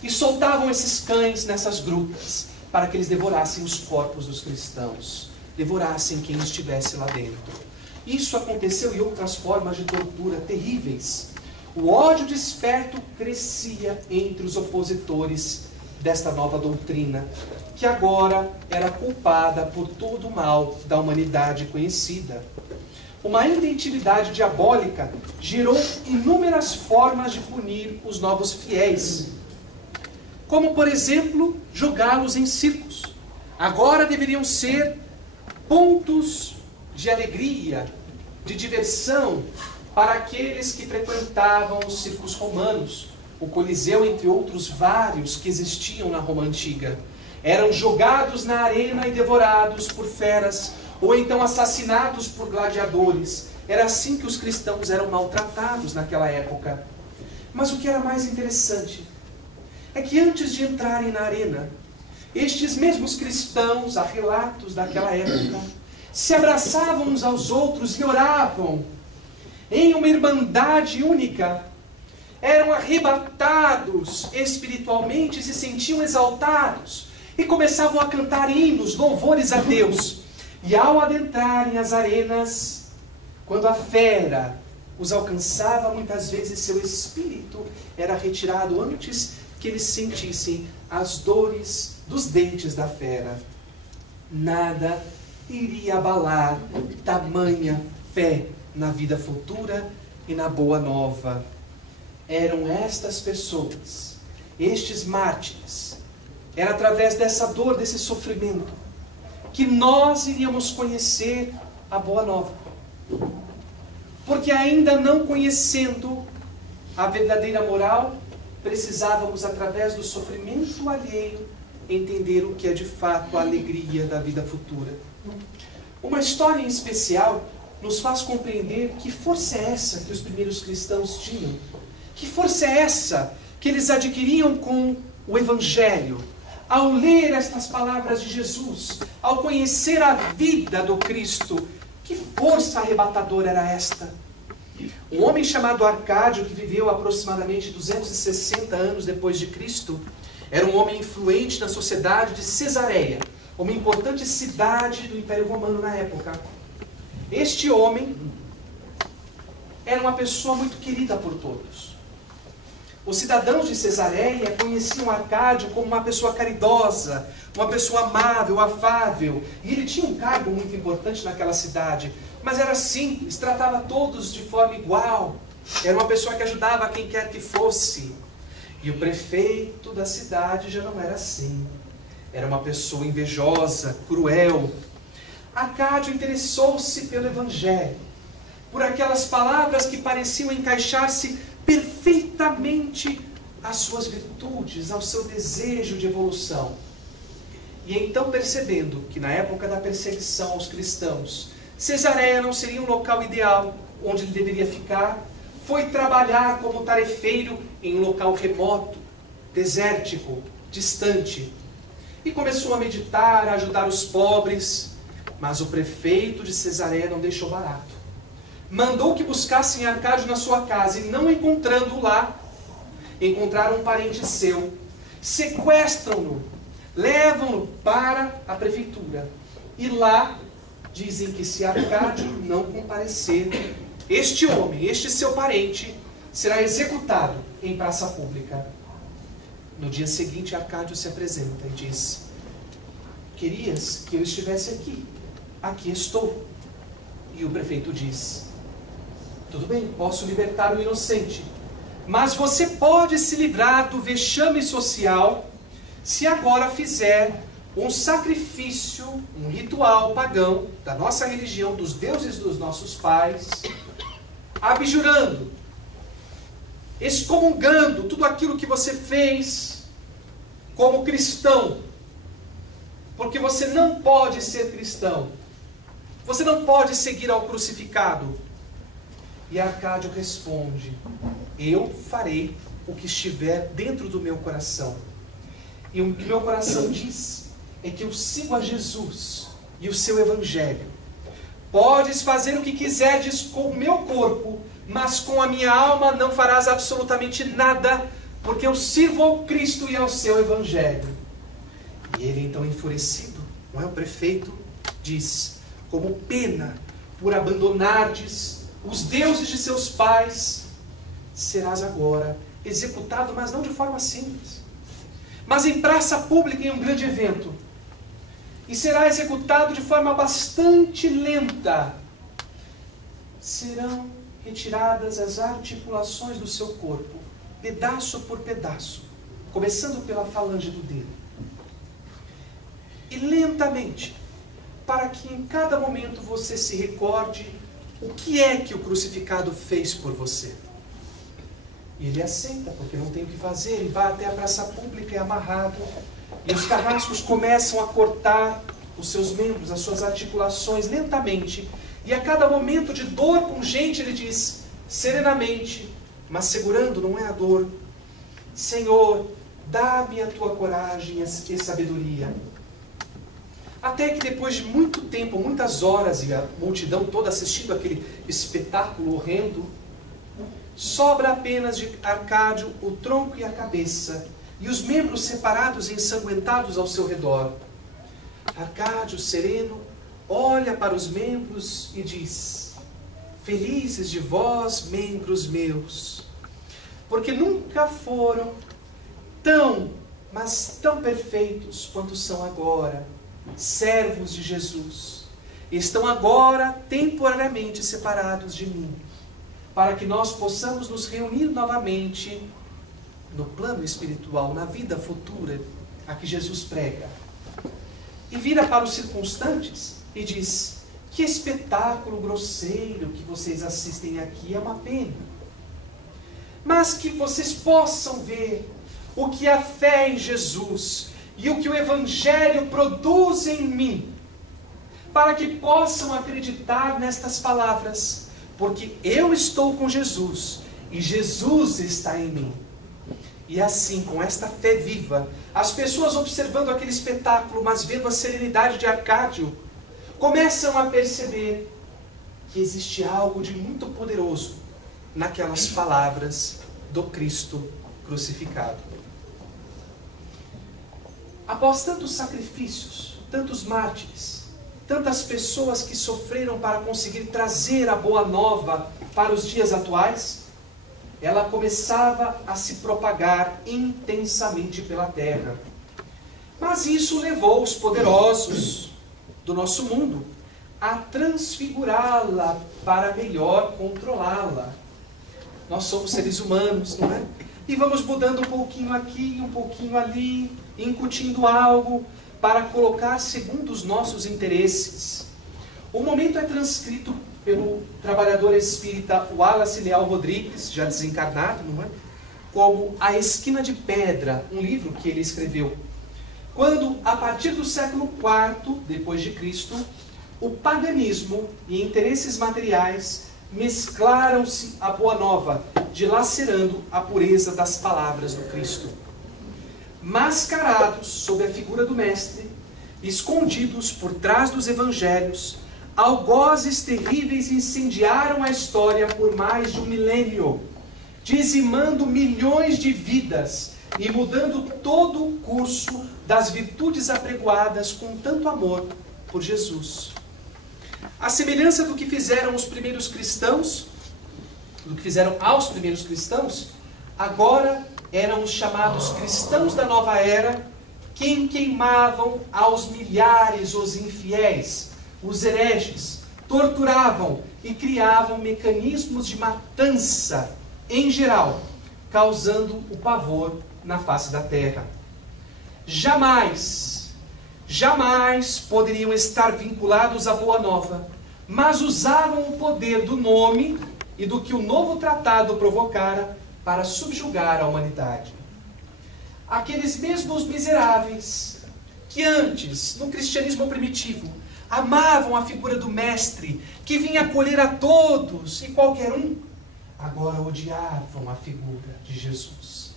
e soltavam esses cães nessas grutas, para que eles devorassem os corpos dos cristãos, devorassem quem estivesse lá dentro. Isso aconteceu em outras formas de tortura terríveis. O ódio desperto crescia entre os opositores desta nova doutrina, que agora era culpada por todo o mal da humanidade conhecida. Uma inventividade diabólica gerou inúmeras formas de punir os novos fiéis, como, por exemplo, jogá-los em circos. Agora deveriam ser pontos de alegria, de diversão para aqueles que frequentavam os circos romanos, o Coliseu, entre outros vários que existiam na Roma Antiga. Eram jogados na arena e devorados por feras, ou então assassinados por gladiadores. Era assim que os cristãos eram maltratados naquela época. Mas o que era mais interessante é que antes de entrarem na arena, estes mesmos cristãos, há relatos daquela época, se abraçavam uns aos outros e oravam em uma irmandade única. Eram arrebatados espiritualmente, se sentiam exaltados e começavam a cantar hinos, louvores a Deus. E ao adentrarem as arenas, quando a fera os alcançava, muitas vezes seu espírito era retirado antes que eles sentissem as dores dos dentes da fera. Nada iria abalar tamanha fé na vida futura e na boa nova. Eram estas pessoas, estes mártires, era através dessa dor, desse sofrimento, que nós iríamos conhecer a boa nova. Porque ainda não conhecendo a verdadeira moral, precisávamos, através do sofrimento alheio, entender o que é de fato a alegria da vida futura. Uma história em especial nos faz compreender que força é essa que os primeiros cristãos tinham. Que força é essa que eles adquiriam com o Evangelho? Ao ler estas palavras de Jesus, ao conhecer a vida do Cristo, que força arrebatadora era esta? Um homem chamado Arcádio, que viveu aproximadamente 260 anos depois de Cristo, era um homem influente na sociedade de Cesareia, uma importante cidade do Império Romano na época. Este homem era uma pessoa muito querida por todos. Os cidadãos de Cesareia conheciam Arcádio como uma pessoa caridosa, uma pessoa amável, afável. E ele tinha um cargo muito importante naquela cidade. Mas era simples, tratava todos de forma igual. Era uma pessoa que ajudava quem quer que fosse. E o prefeito da cidade já não era assim. Era uma pessoa invejosa, cruel. Arcádio interessou-se pelo Evangelho, por aquelas palavras que pareciam encaixar-se perfeitamente às suas virtudes, ao seu desejo de evolução. E então, percebendo que na época da perseguição aos cristãos, Cesareia não seria um local ideal onde ele deveria ficar, foi trabalhar como tarefeiro em um local remoto, desértico, distante. E começou a meditar, a ajudar os pobres. Mas o prefeito de Cesareia não deixou barato. Mandou que buscassem Arcádio na sua casa, e não encontrando-o lá, encontraram um parente seu. Sequestram-no, levam-no para a prefeitura. E lá dizem que se Arcádio não comparecer, este homem, este seu parente, será executado em praça pública. No dia seguinte, Arcádio se apresenta e diz: querias que eu estivesse aqui? Aqui estou. E o prefeito diz: tudo bem, posso libertar o inocente, mas você pode se livrar do vexame social se agora fizer um sacrifício, um ritual pagão da nossa religião, dos deuses dos nossos pais, abjurando, excomungando tudo aquilo que você fez como cristão. Porque você não pode ser cristão. Você não pode seguir ao crucificado. E Arcádio responde: eu farei o que estiver dentro do meu coração. E o que meu coração diz é que eu sigo a Jesus e o seu Evangelho. Podes fazer o que quiseres com o meu corpo, mas com a minha alma não farás absolutamente nada, porque eu sirvo ao Cristo e ao seu Evangelho. E ele, então, enfurecido, não é, o prefeito, diz: como pena por abandonardes os deuses de seus pais, serás agora executado, mas não de forma simples, mas em praça pública, em um grande evento. E será executado de forma bastante lenta. Serão retiradas as articulações do seu corpo, pedaço por pedaço, começando pela falange do dedo. E lentamente, para que em cada momento você se recorde o que é que o crucificado fez por você. E ele aceita, porque não tem o que fazer. Ele vai até a praça pública e é amarrado. E os carrascos começam a cortar os seus membros, as suas articulações, lentamente. E a cada momento de dor pungente, ele diz, serenamente, mas segurando, não é a dor: Senhor, dá-me a tua coragem e sabedoria. Até que depois de muito tempo, muitas horas, e a multidão toda assistindo aquele espetáculo horrendo, sobra apenas de Arcádio o tronco e a cabeça, e os membros separados e ensanguentados ao seu redor. Arcádio, sereno, olha para os membros e diz: felizes de vós, membros meus, porque nunca foram tão, mas tão perfeitos quanto são agora, servos de Jesus. Estão agora temporariamente separados de mim, para que nós possamos nos reunir novamente no plano espiritual, na vida futura a que Jesus prega. E vira para os circunstantes e diz: que espetáculo grosseiro que vocês assistem aqui, é uma pena. Mas que vocês possam ver o que a fé em Jesus e o que o Evangelho produz em mim, para que possam acreditar nestas palavras, porque eu estou com Jesus e Jesus está em mim. E assim, com esta fé viva, as pessoas observando aquele espetáculo, mas vendo a serenidade de Arcádio, começam a perceber que existe algo de muito poderoso naquelas palavras do Cristo crucificado. Após tantos sacrifícios, tantos mártires, tantas pessoas que sofreram para conseguir trazer a boa nova para os dias atuais, ela começava a se propagar intensamente pela terra. Mas isso levou os poderosos do nosso mundo a transfigurá-la para melhor controlá-la. Nós somos seres humanos, não é? E vamos mudando um pouquinho aqui, um pouquinho ali, incutindo algo para colocar segundo os nossos interesses. O momento é transcrito pelo trabalhador espírita Wallace Leal Rodrigues, já desencarnado, não é? Como A Esquina de Pedra, um livro que ele escreveu. Quando, a partir do século IV depois de Cristo, o paganismo e interesses materiais mesclaram-se à boa nova, dilacerando a pureza das palavras do Cristo. Mascarados sob a figura do Mestre, escondidos por trás dos evangelhos, algozes terríveis incendiaram a história por mais de um milênio, dizimando milhões de vidas e mudando todo o curso das virtudes apregoadas com tanto amor por Jesus. A semelhança do que fizeram os primeiros cristãos, do que fizeram aos primeiros cristãos, agora eram os chamados cristãos da nova era, quem queimavam aos milhares os infiéis, os hereges, torturavam e criavam mecanismos de matança, em geral, causando o pavor na face da terra. Jamais poderiam estar vinculados à Boa Nova, mas usavam o poder do nome e do que o novo tratado provocara para subjugar a humanidade. Aqueles mesmos miseráveis que antes, no cristianismo primitivo, amavam a figura do Mestre, que vinha acolher a todos e qualquer um, agora odiavam a figura de Jesus,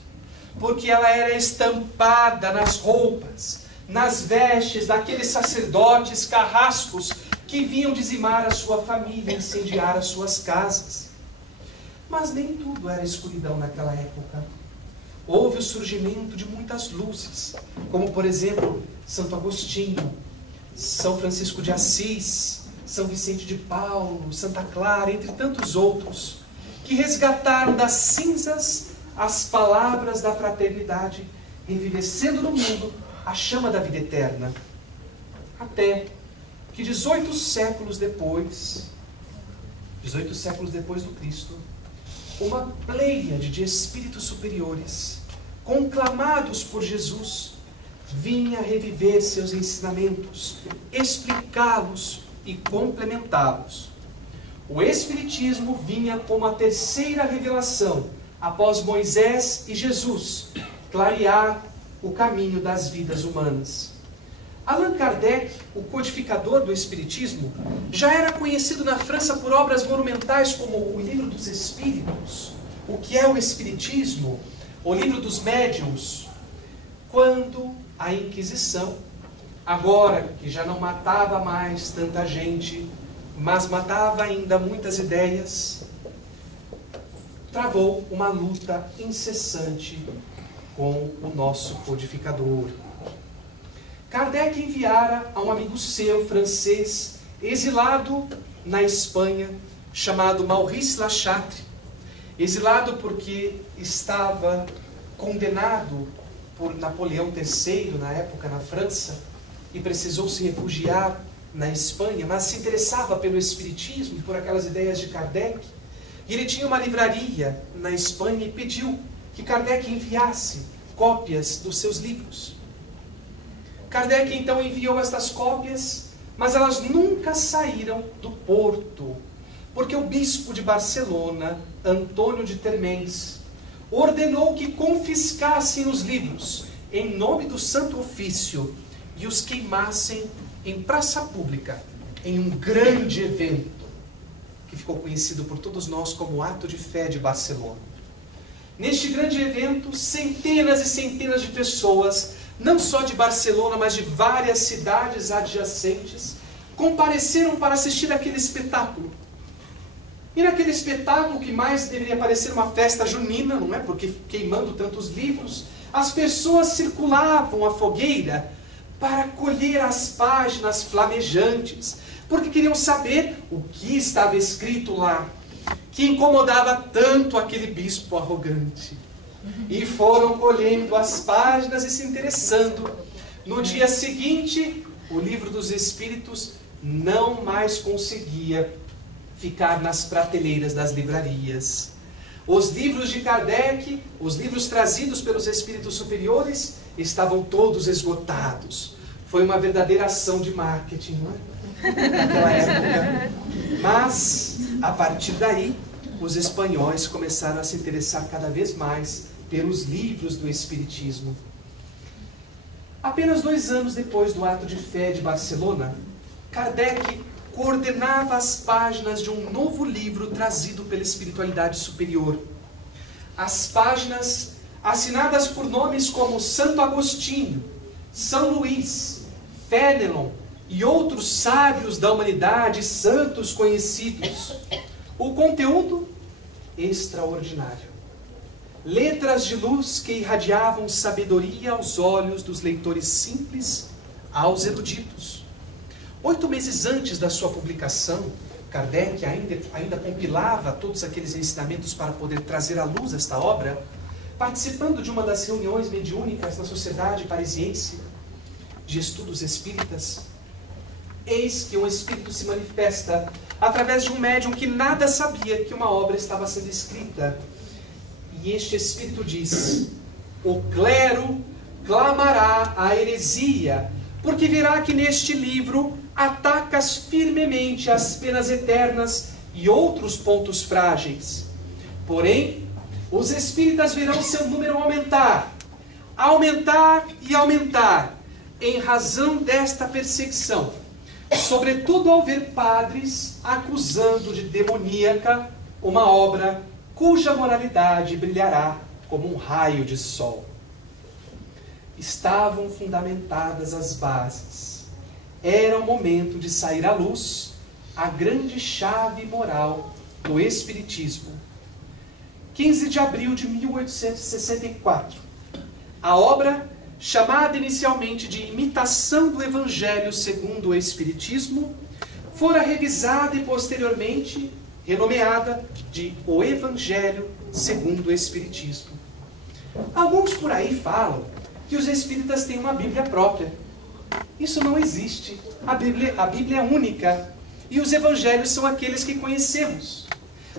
porque ela era estampada nas roupas, nas vestes daqueles sacerdotes carrascos que vinham dizimar a sua família, incendiar as suas casas. Mas nem tudo era escuridão naquela época. Houve o surgimento de muitas luzes, como por exemplo, Santo Agostinho, São Francisco de Assis, São Vicente de Paulo, Santa Clara, entre tantos outros, que resgataram das cinzas as palavras da fraternidade, envivecendo no mundo a chama da vida eterna. Até que 18 séculos depois do Cristo, uma pleiade de espíritos superiores, conclamados por Jesus, vinha reviver seus ensinamentos, explicá-los e complementá-los. O Espiritismo vinha como a terceira revelação, após Moisés e Jesus, clarear o caminho das vidas humanas. Allan Kardec, o codificador do Espiritismo, já era conhecido na França por obras monumentais como o Livro dos Espíritos, o que é o Espiritismo, o Livro dos Médiuns, quando a Inquisição, agora que já não matava mais tanta gente, mas matava ainda muitas ideias, travou uma luta incessante com o nosso codificador. Kardec enviara a um amigo seu, francês, exilado na Espanha, chamado Maurice Lachatre, exilado porque estava condenado por Napoleão III, na época na França, e precisou se refugiar na Espanha, mas se interessava pelo Espiritismo e por aquelas ideias de Kardec. E ele tinha uma livraria na Espanha e pediu que Kardec enviasse cópias dos seus livros. Kardec então enviou estas cópias, mas elas nunca saíram do Porto, porque o bispo de Barcelona, Antônio de Termens, ordenou que confiscassem os livros em nome do Santo Ofício e os queimassem em praça pública, em um grande evento que ficou conhecido por todos nós como o Ato de Fé de Barcelona. Neste grande evento, centenas e centenas de pessoas, não só de Barcelona, mas de várias cidades adjacentes, compareceram para assistir aquele espetáculo. E naquele espetáculo, que mais deveria parecer uma festa junina, não é? Porque queimando tantos livros, as pessoas circulavam a fogueira para colher as páginas flamejantes, porque queriam saber o que estava escrito lá, que incomodava tanto aquele bispo arrogante. E foram colhendo as páginas e se interessando. No dia seguinte, o Livro dos Espíritos não mais conseguia ficar nas prateleiras das livrarias. Os livros de Kardec, os livros trazidos pelos espíritos superiores, estavam todos esgotados. Foi uma verdadeira ação de marketing, não é? Naquela época. Mas, a partir daí, os espanhóis começaram a se interessar cada vez mais pelos livros do Espiritismo. Apenas 2 anos depois do Ato de Fé de Barcelona, Kardec coordenava as páginas de um novo livro trazido pela espiritualidade superior. As páginas assinadas por nomes como Santo Agostinho, São Luís, Fénelon e outros sábios da humanidade, santos conhecidos. O conteúdo extraordinário. Letras de luz que irradiavam sabedoria aos olhos dos leitores simples, aos eruditos. 8 meses antes da sua publicação, Kardec ainda compilava todos aqueles ensinamentos para poder trazer à luz esta obra, participando de uma das reuniões mediúnicas na Sociedade Parisiense de Estudos Espíritas. Eis que um espírito se manifesta através de um médium que nada sabia que uma obra estava sendo escrita. E este espírito diz: o clero clamará a heresia, porque verá que neste livro atacas firmemente as penas eternas e outros pontos frágeis. Porém, os espíritas verão seu número aumentar, aumentar e aumentar, em razão desta perseguição, sobretudo ao ver padres acusando de demoníaca uma obra cuja moralidade brilhará como um raio de sol. Estavam fundamentadas as bases. Era o momento de sair à luz a grande chave moral do Espiritismo. 15 de abril de 1864. A obra, chamada inicialmente de Imitação do Evangelho segundo o Espiritismo, fora revisada e posteriormente renomeada de O Evangelho segundo o Espiritismo. Alguns por aí falam que os espíritas têm uma Bíblia própria. Isso não existe. A Bíblia é única. E os evangelhos são aqueles que conhecemos.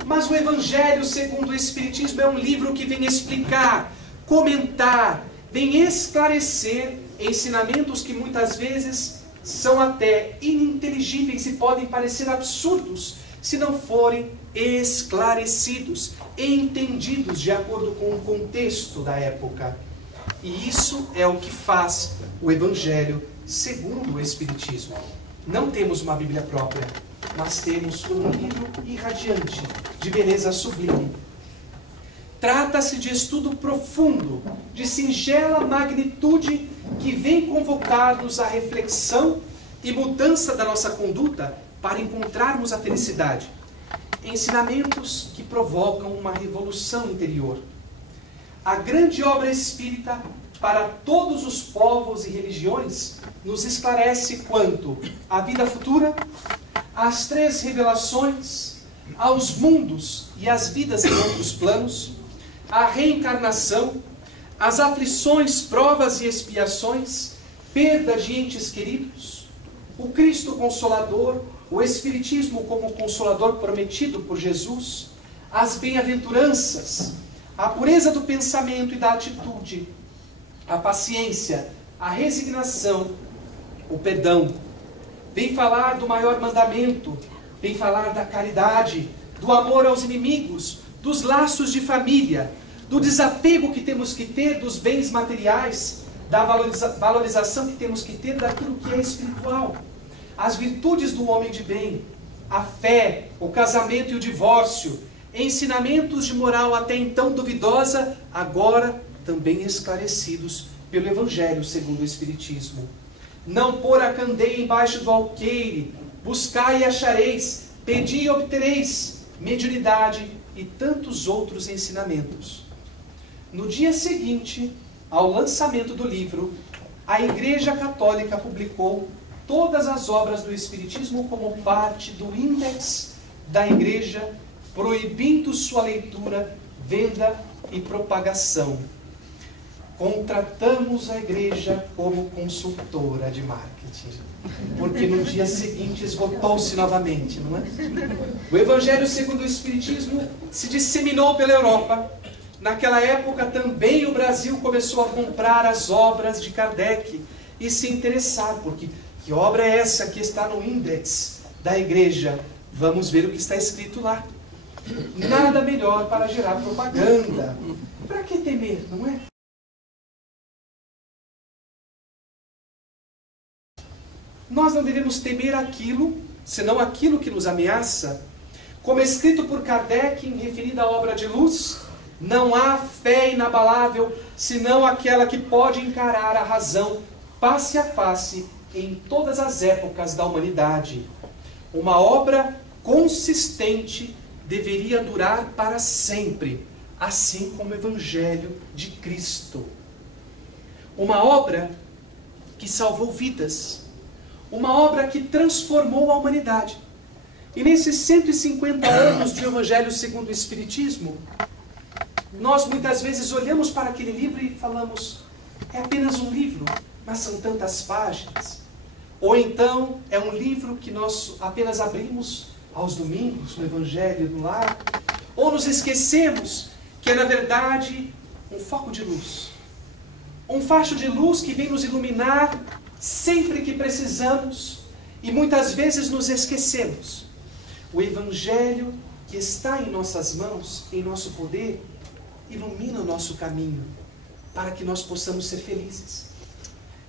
Mas o Evangelho segundo o Espiritismo é um livro que vem explicar, comentar, vem esclarecer ensinamentos que muitas vezes são até ininteligíveis e podem parecer absurdos se não forem esclarecidos, entendidos de acordo com o contexto da época. E isso é o que faz o Evangelho segundo o Espiritismo. Não temos uma Bíblia própria, mas temos um livro irradiante, de beleza sublime. Trata-se de estudo profundo, de singela magnitude, que vem convocar-nos à reflexão e mudança da nossa conduta para encontrarmos a felicidade. Ensinamentos que provocam uma revolução interior. A grande obra espírita, para todos os povos e religiões, nos esclarece quanto à vida futura, às 3 revelações, aos mundos e às vidas em outros planos, à reencarnação, às aflições, provas e expiações, perda de entes queridos, o Cristo Consolador, o Espiritismo como Consolador prometido por Jesus, as bem-aventuranças, a pureza do pensamento e da atitude, a paciência, a resignação, o perdão. Vem falar do maior mandamento, vem falar da caridade, do amor aos inimigos, dos laços de família, do desapego que temos que ter dos bens materiais, da valorização que temos que ter daquilo que é espiritual, as virtudes do homem de bem, a fé, o casamento e o divórcio, ensinamentos de moral até então duvidosa, agora também esclarecidos pelo Evangelho segundo o Espiritismo. Não pôr a candeia embaixo do alqueire, buscai e achareis, pedi e obtereis, mediunidade e tantos outros ensinamentos. No dia seguinte ao lançamento do livro, a Igreja Católica publicou todas as obras do Espiritismo como parte do índex da Igreja, proibindo sua leitura, venda e propagação. Contratamos a Igreja como consultora de marketing, porque no dia seguinte esgotou-se novamente, não é? O Evangelho segundo o Espiritismo se disseminou pela Europa. Naquela época também o Brasil começou a comprar as obras de Kardec e se interessar, porque que obra é essa que está no índex da Igreja? Vamos ver o que está escrito lá. Nada melhor para gerar propaganda. Para que temer, não é? Nós não devemos temer aquilo, senão aquilo que nos ameaça. Como escrito por Kardec em referida à obra de luz, não há fé inabalável, senão aquela que pode encarar a razão face a face em todas as épocas da humanidade. Uma obra consistente deveria durar para sempre, assim como o Evangelho de Cristo. Uma obra que salvou vidas. Uma obra que transformou a humanidade. E nesses 150 anos de Evangelho segundo o Espiritismo, nós muitas vezes olhamos para aquele livro e falamos, é apenas um livro, mas são tantas páginas. Ou então, é um livro que nós apenas abrimos aos domingos, no Evangelho no lar. Ou nos esquecemos que é, na verdade, um foco de luz. Um facho de luz que vem nos iluminar sempre que precisamos e muitas vezes nos esquecemos. O Evangelho que está em nossas mãos, em nosso poder, ilumina o nosso caminho para que nós possamos ser felizes.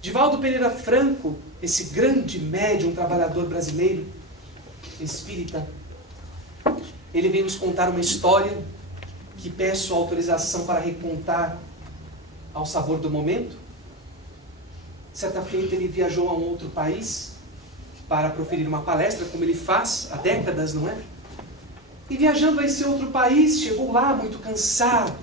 Divaldo Pereira Franco, esse grande médium trabalhador brasileiro, espírita, ele vem nos contar uma história que peço autorização para recontar ao sabor do momento. Certa feita ele viajou a um outro país para proferir uma palestra, como ele faz há décadas, não é? E viajando a esse outro país, chegou lá muito cansado.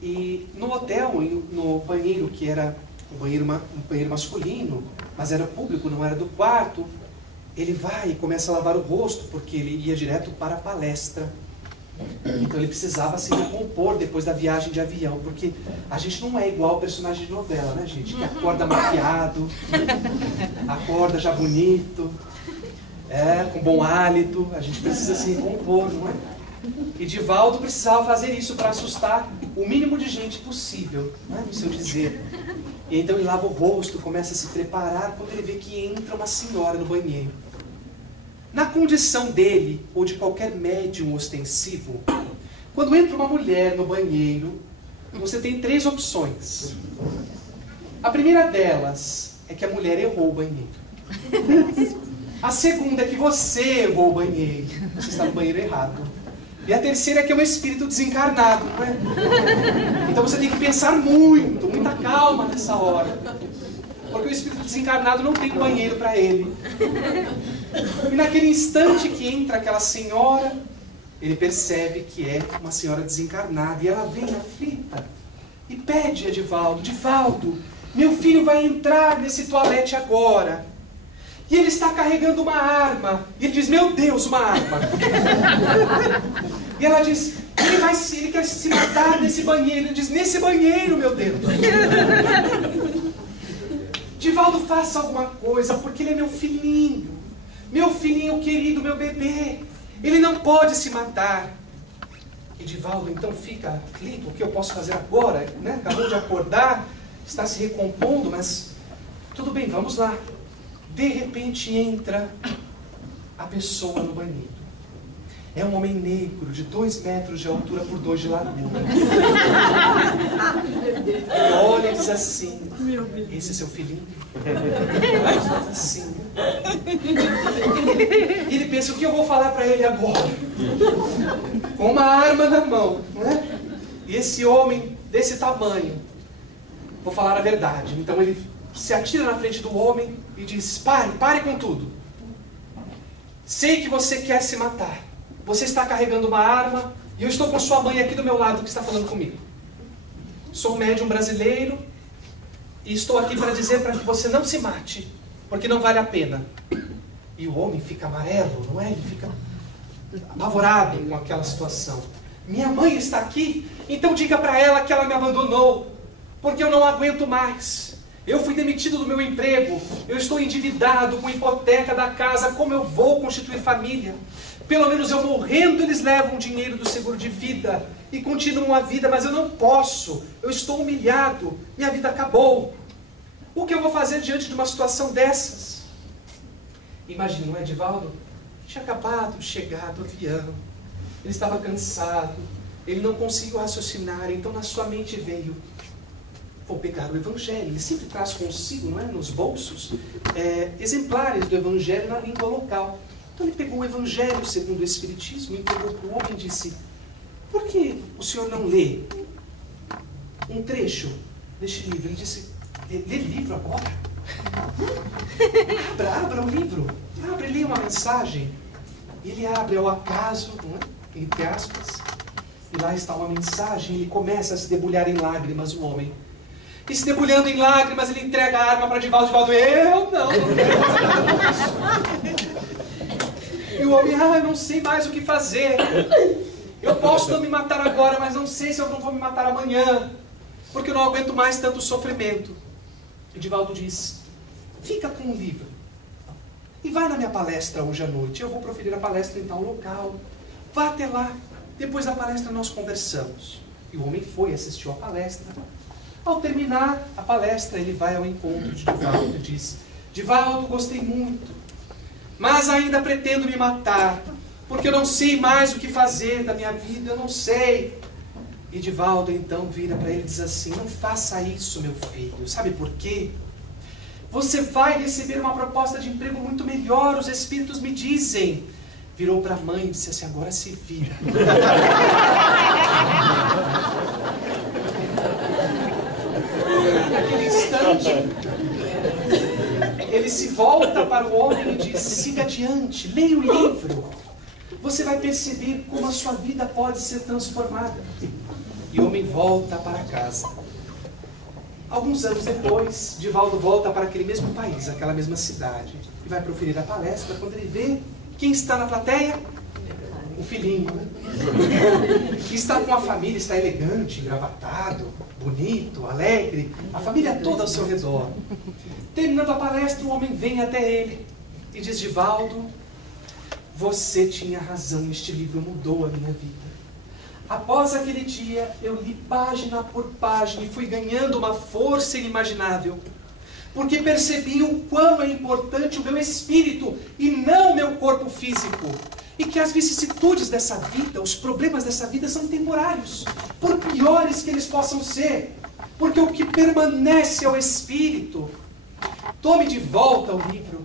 E no hotel, no banheiro, que era um banheiro masculino, mas era público, não era do quarto, ele vai e começa a lavar o rosto, porque ele ia direto para a palestra. Então ele precisava se recompor depois da viagem de avião, porque a gente não é igual ao personagem de novela, né, gente? Que acorda maquiado, acorda já bonito, com bom hálito. A gente precisa se recompor, não é? E Divaldo precisava fazer isso para assustar o mínimo de gente possível, não é? No seu dizer. E então ele lava o rosto, começa a se preparar, quando ele vê que entra uma senhora no banheiro. Na condição dele, ou de qualquer médium ostensivo, quando entra uma mulher no banheiro, você tem 3 opções. A primeira delas é que a mulher errou o banheiro. A segunda é que você errou o banheiro. Você está no banheiro errado. E a terceira é que é um espírito desencarnado, não é? Então você tem que pensar muito, muita calma nessa hora. Porque o espírito desencarnado não tem um banheiro para ele. E naquele instante que entra aquela senhora, ele percebe que é uma senhora desencarnada. E ela vem aflita e pede a Divaldo: Divaldo, meu filho vai entrar nesse toalete agora. E ele está carregando uma arma. E ele diz: meu Deus, uma arma. E ela diz: ele quer se matar nesse banheiro. Ele diz: nesse banheiro, meu Deus. Divaldo, faça alguma coisa, porque ele é meu filhinho. Meu filhinho querido, meu bebê. Ele não pode se matar. E Divaldo então fica aflito: o que eu posso fazer agora? Né? Acabou de acordar, está se recompondo, mas tudo bem, vamos lá. De repente entra a pessoa no banheiro. É um homem negro, de 2 metros de altura por 2 de largura. Ele olha e diz assim: esse é seu filhinho? Assim. E ele pensa: o que eu vou falar para ele agora? Com uma arma na mão, né? E esse homem desse tamanho, vou falar a verdade. Então ele se atira na frente do homem e diz: pare com tudo. Sei que você quer se matar. Você está carregando uma arma e eu estou com sua mãe aqui do meu lado que está falando comigo. Sou um médium brasileiro e estou aqui para dizer para que você não se mate, porque não vale a pena. E o homem fica amarelo, não é? Ele fica apavorado com aquela situação. Minha mãe está aqui, então diga para ela que ela me abandonou, porque eu não aguento mais. Eu fui demitido do meu emprego, eu estou endividado com hipoteca da casa, como eu vou constituir família? Pelo menos eu morrendo, eles levam o dinheiro do seguro de vida e continuam a vida, mas eu não posso, eu estou humilhado, minha vida acabou. O que eu vou fazer diante de uma situação dessas? Imagine, não é, Divaldo? Tinha acabado de chegar do avião, ele estava cansado, ele não conseguiu raciocinar, então na sua mente veio: vou pegar o Evangelho. Ele sempre traz consigo, não é, nos bolsos, exemplares do Evangelho na língua local. Então ele pegou o Evangelho segundo o Espiritismo, entregou para o homem e disse: por que o senhor não lê um trecho deste livro? Ele disse: lê livro agora? Abra o livro. Abre e lê uma mensagem. E ele abre ao acaso, não é? Entre aspas, e lá está uma mensagem. Ele começa a se debulhar em lágrimas, o homem. E se debulhando em lágrimas, ele entrega a arma para Divaldo. Divaldo: eu não quero fazer isso. E o homem: eu não sei mais o que fazer. Eu posso não me matar agora, mas não sei se eu não vou me matar amanhã, porque eu não aguento mais tanto sofrimento. E Divaldo diz: fica com o livro e vai na minha palestra hoje à noite. Eu vou proferir a palestra em tal local. Vá até lá. Depois da palestra nós conversamos. E o homem foi, assistiu à palestra. Ao terminar a palestra, ele vai ao encontro de Divaldo e diz: Divaldo, gostei muito, mas ainda pretendo me matar, porque eu não sei mais o que fazer da minha vida, eu não sei. E Divaldo então vira para ele e diz assim: não faça isso, meu filho. Sabe por quê? Você vai receber uma proposta de emprego muito melhor, os espíritos me dizem. Virou para a mãe e disse assim: agora se vira. Naquele instante, ele se volta para o homem e diz: siga adiante, leia o livro. Você vai perceber como a sua vida pode ser transformada. E o homem volta para casa. Alguns anos depois, Divaldo volta para aquele mesmo país, aquela mesma cidade, e vai proferir a palestra. Quando ele vê quem está na plateia, o filhinho, né? Está com a família, está elegante, engravatado, bonito, alegre, a família toda ao seu redor. Terminando a palestra, o homem vem até ele e diz: Divaldo, você tinha razão, este livro mudou a minha vida. Após aquele dia, eu li página por página e fui ganhando uma força inimaginável, porque percebi o quão é importante o meu espírito e não o meu corpo físico. E que as vicissitudes dessa vida, os problemas dessa vida são temporários, por piores que eles possam ser, porque o que permanece é o espírito. Tome de volta o livro.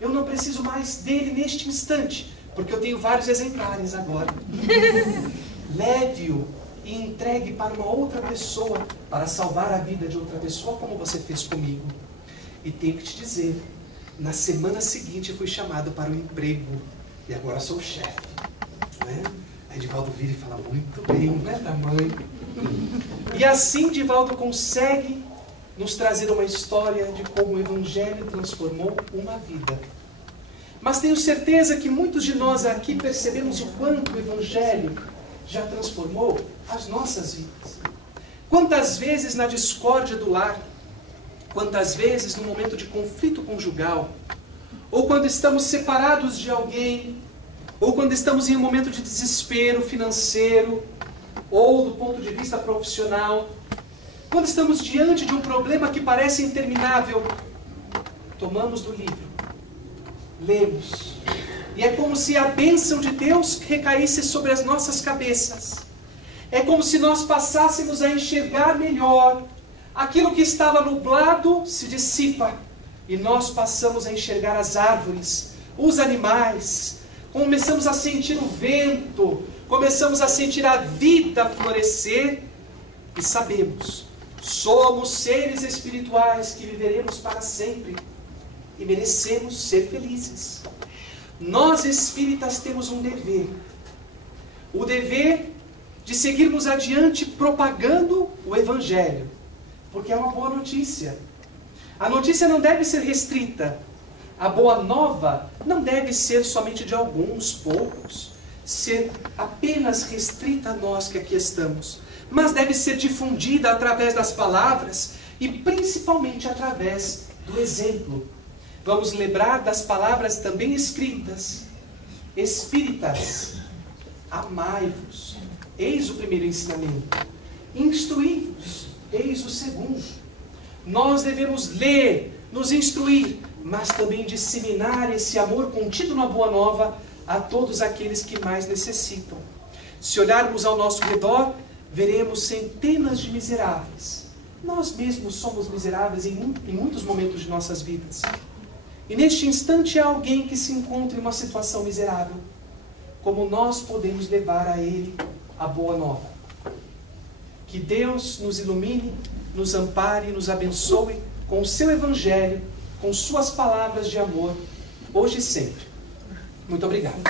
Eu não preciso mais dele neste instante, porque eu tenho vários exemplares agora. Leve-o e entregue para uma outra pessoa, para salvar a vida de outra pessoa, como você fez comigo. E tenho que te dizer, na semana seguinte eu fui chamado para o emprego. E agora sou o chefe. Né? Aí Divaldo vira e fala, muito bem, né, da mãe? E assim Divaldo consegue nos trazer uma história de como o Evangelho transformou uma vida. Mas tenho certeza que muitos de nós aqui percebemos o quanto o Evangelho já transformou as nossas vidas. Quantas vezes na discórdia do lar, quantas vezes no momento de conflito conjugal, ou quando estamos separados de alguém, ou quando estamos em um momento de desespero financeiro, ou do ponto de vista profissional, quando estamos diante de um problema que parece interminável, tomamos do livro, lemos, e é como se a bênção de Deus recaísse sobre as nossas cabeças. É como se nós passássemos a enxergar melhor. Aquilo que estava nublado se dissipa. E nós passamos a enxergar as árvores, os animais. Começamos a sentir o vento. Começamos a sentir a vida florescer. E sabemos, somos seres espirituais que viveremos para sempre. E merecemos ser felizes. Nós espíritas temos um dever. O dever de seguirmos adiante propagando o Evangelho. Porque é uma boa notícia. A notícia não deve ser restrita. A boa nova não deve ser somente de alguns, poucos. Ser apenas restrita a nós que aqui estamos. Mas deve ser difundida através das palavras e principalmente através do exemplo. Vamos lembrar das palavras também escritas. Espíritas, amai-vos. Eis o primeiro ensinamento. Instruí-vos. Eis o segundo. Nós devemos ler, nos instruir, mas também disseminar esse amor contido na Boa Nova a todos aqueles que mais necessitam. Se olharmos ao nosso redor, veremos centenas de miseráveis. Nós mesmos somos miseráveis em muitos momentos de nossas vidas. E neste instante há alguém que se encontra em uma situação miserável. Como nós podemos levar a ele a Boa Nova? Que Deus nos ilumine, nos ampare, nos abençoe com o seu Evangelho, com suas palavras de amor, hoje e sempre. Muito obrigado.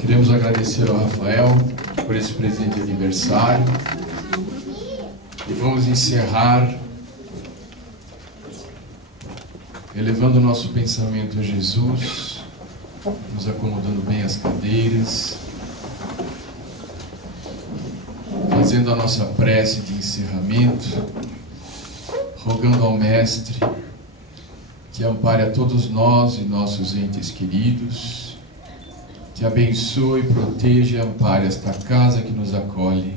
Queremos agradecer ao Rafael por esse presente de aniversário e vamos encerrar elevando o nosso pensamento a Jesus, nos acomodando bem as cadeiras, fazendo a nossa prece de encerramento, rogando ao Mestre que ampare a todos nós e nossos entes queridos, que abençoe, proteja e ampare esta casa que nos acolhe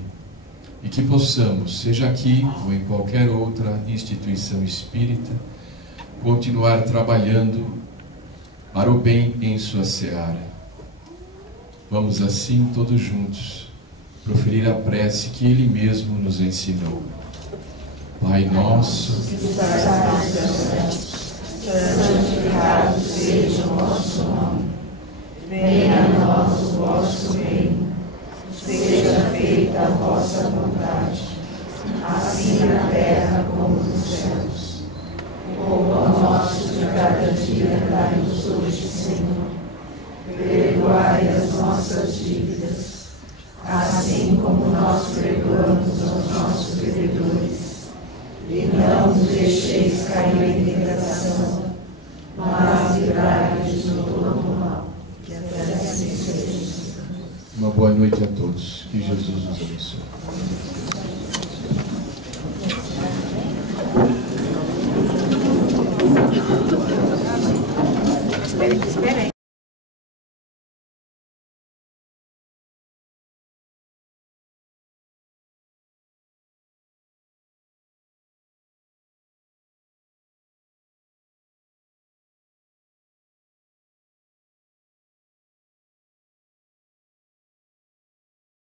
e que possamos, seja aqui ou em qualquer outra instituição espírita, continuar trabalhando para o bem em sua seara. Vamos assim, todos juntos, proferir a prece que Ele mesmo nos ensinou. Pai nosso, que estás nos céus, santificado seja o vosso nome. Venha a nós o vosso reino. Seja feita a vossa vontade, assim na terra como nos céus. O pão nosso de cada dia dai-nos hoje, Senhor. Perdoai as nossas dívidas, assim como nós perdoamos aos todos. Que Jesus nos abençoe. Espera aí.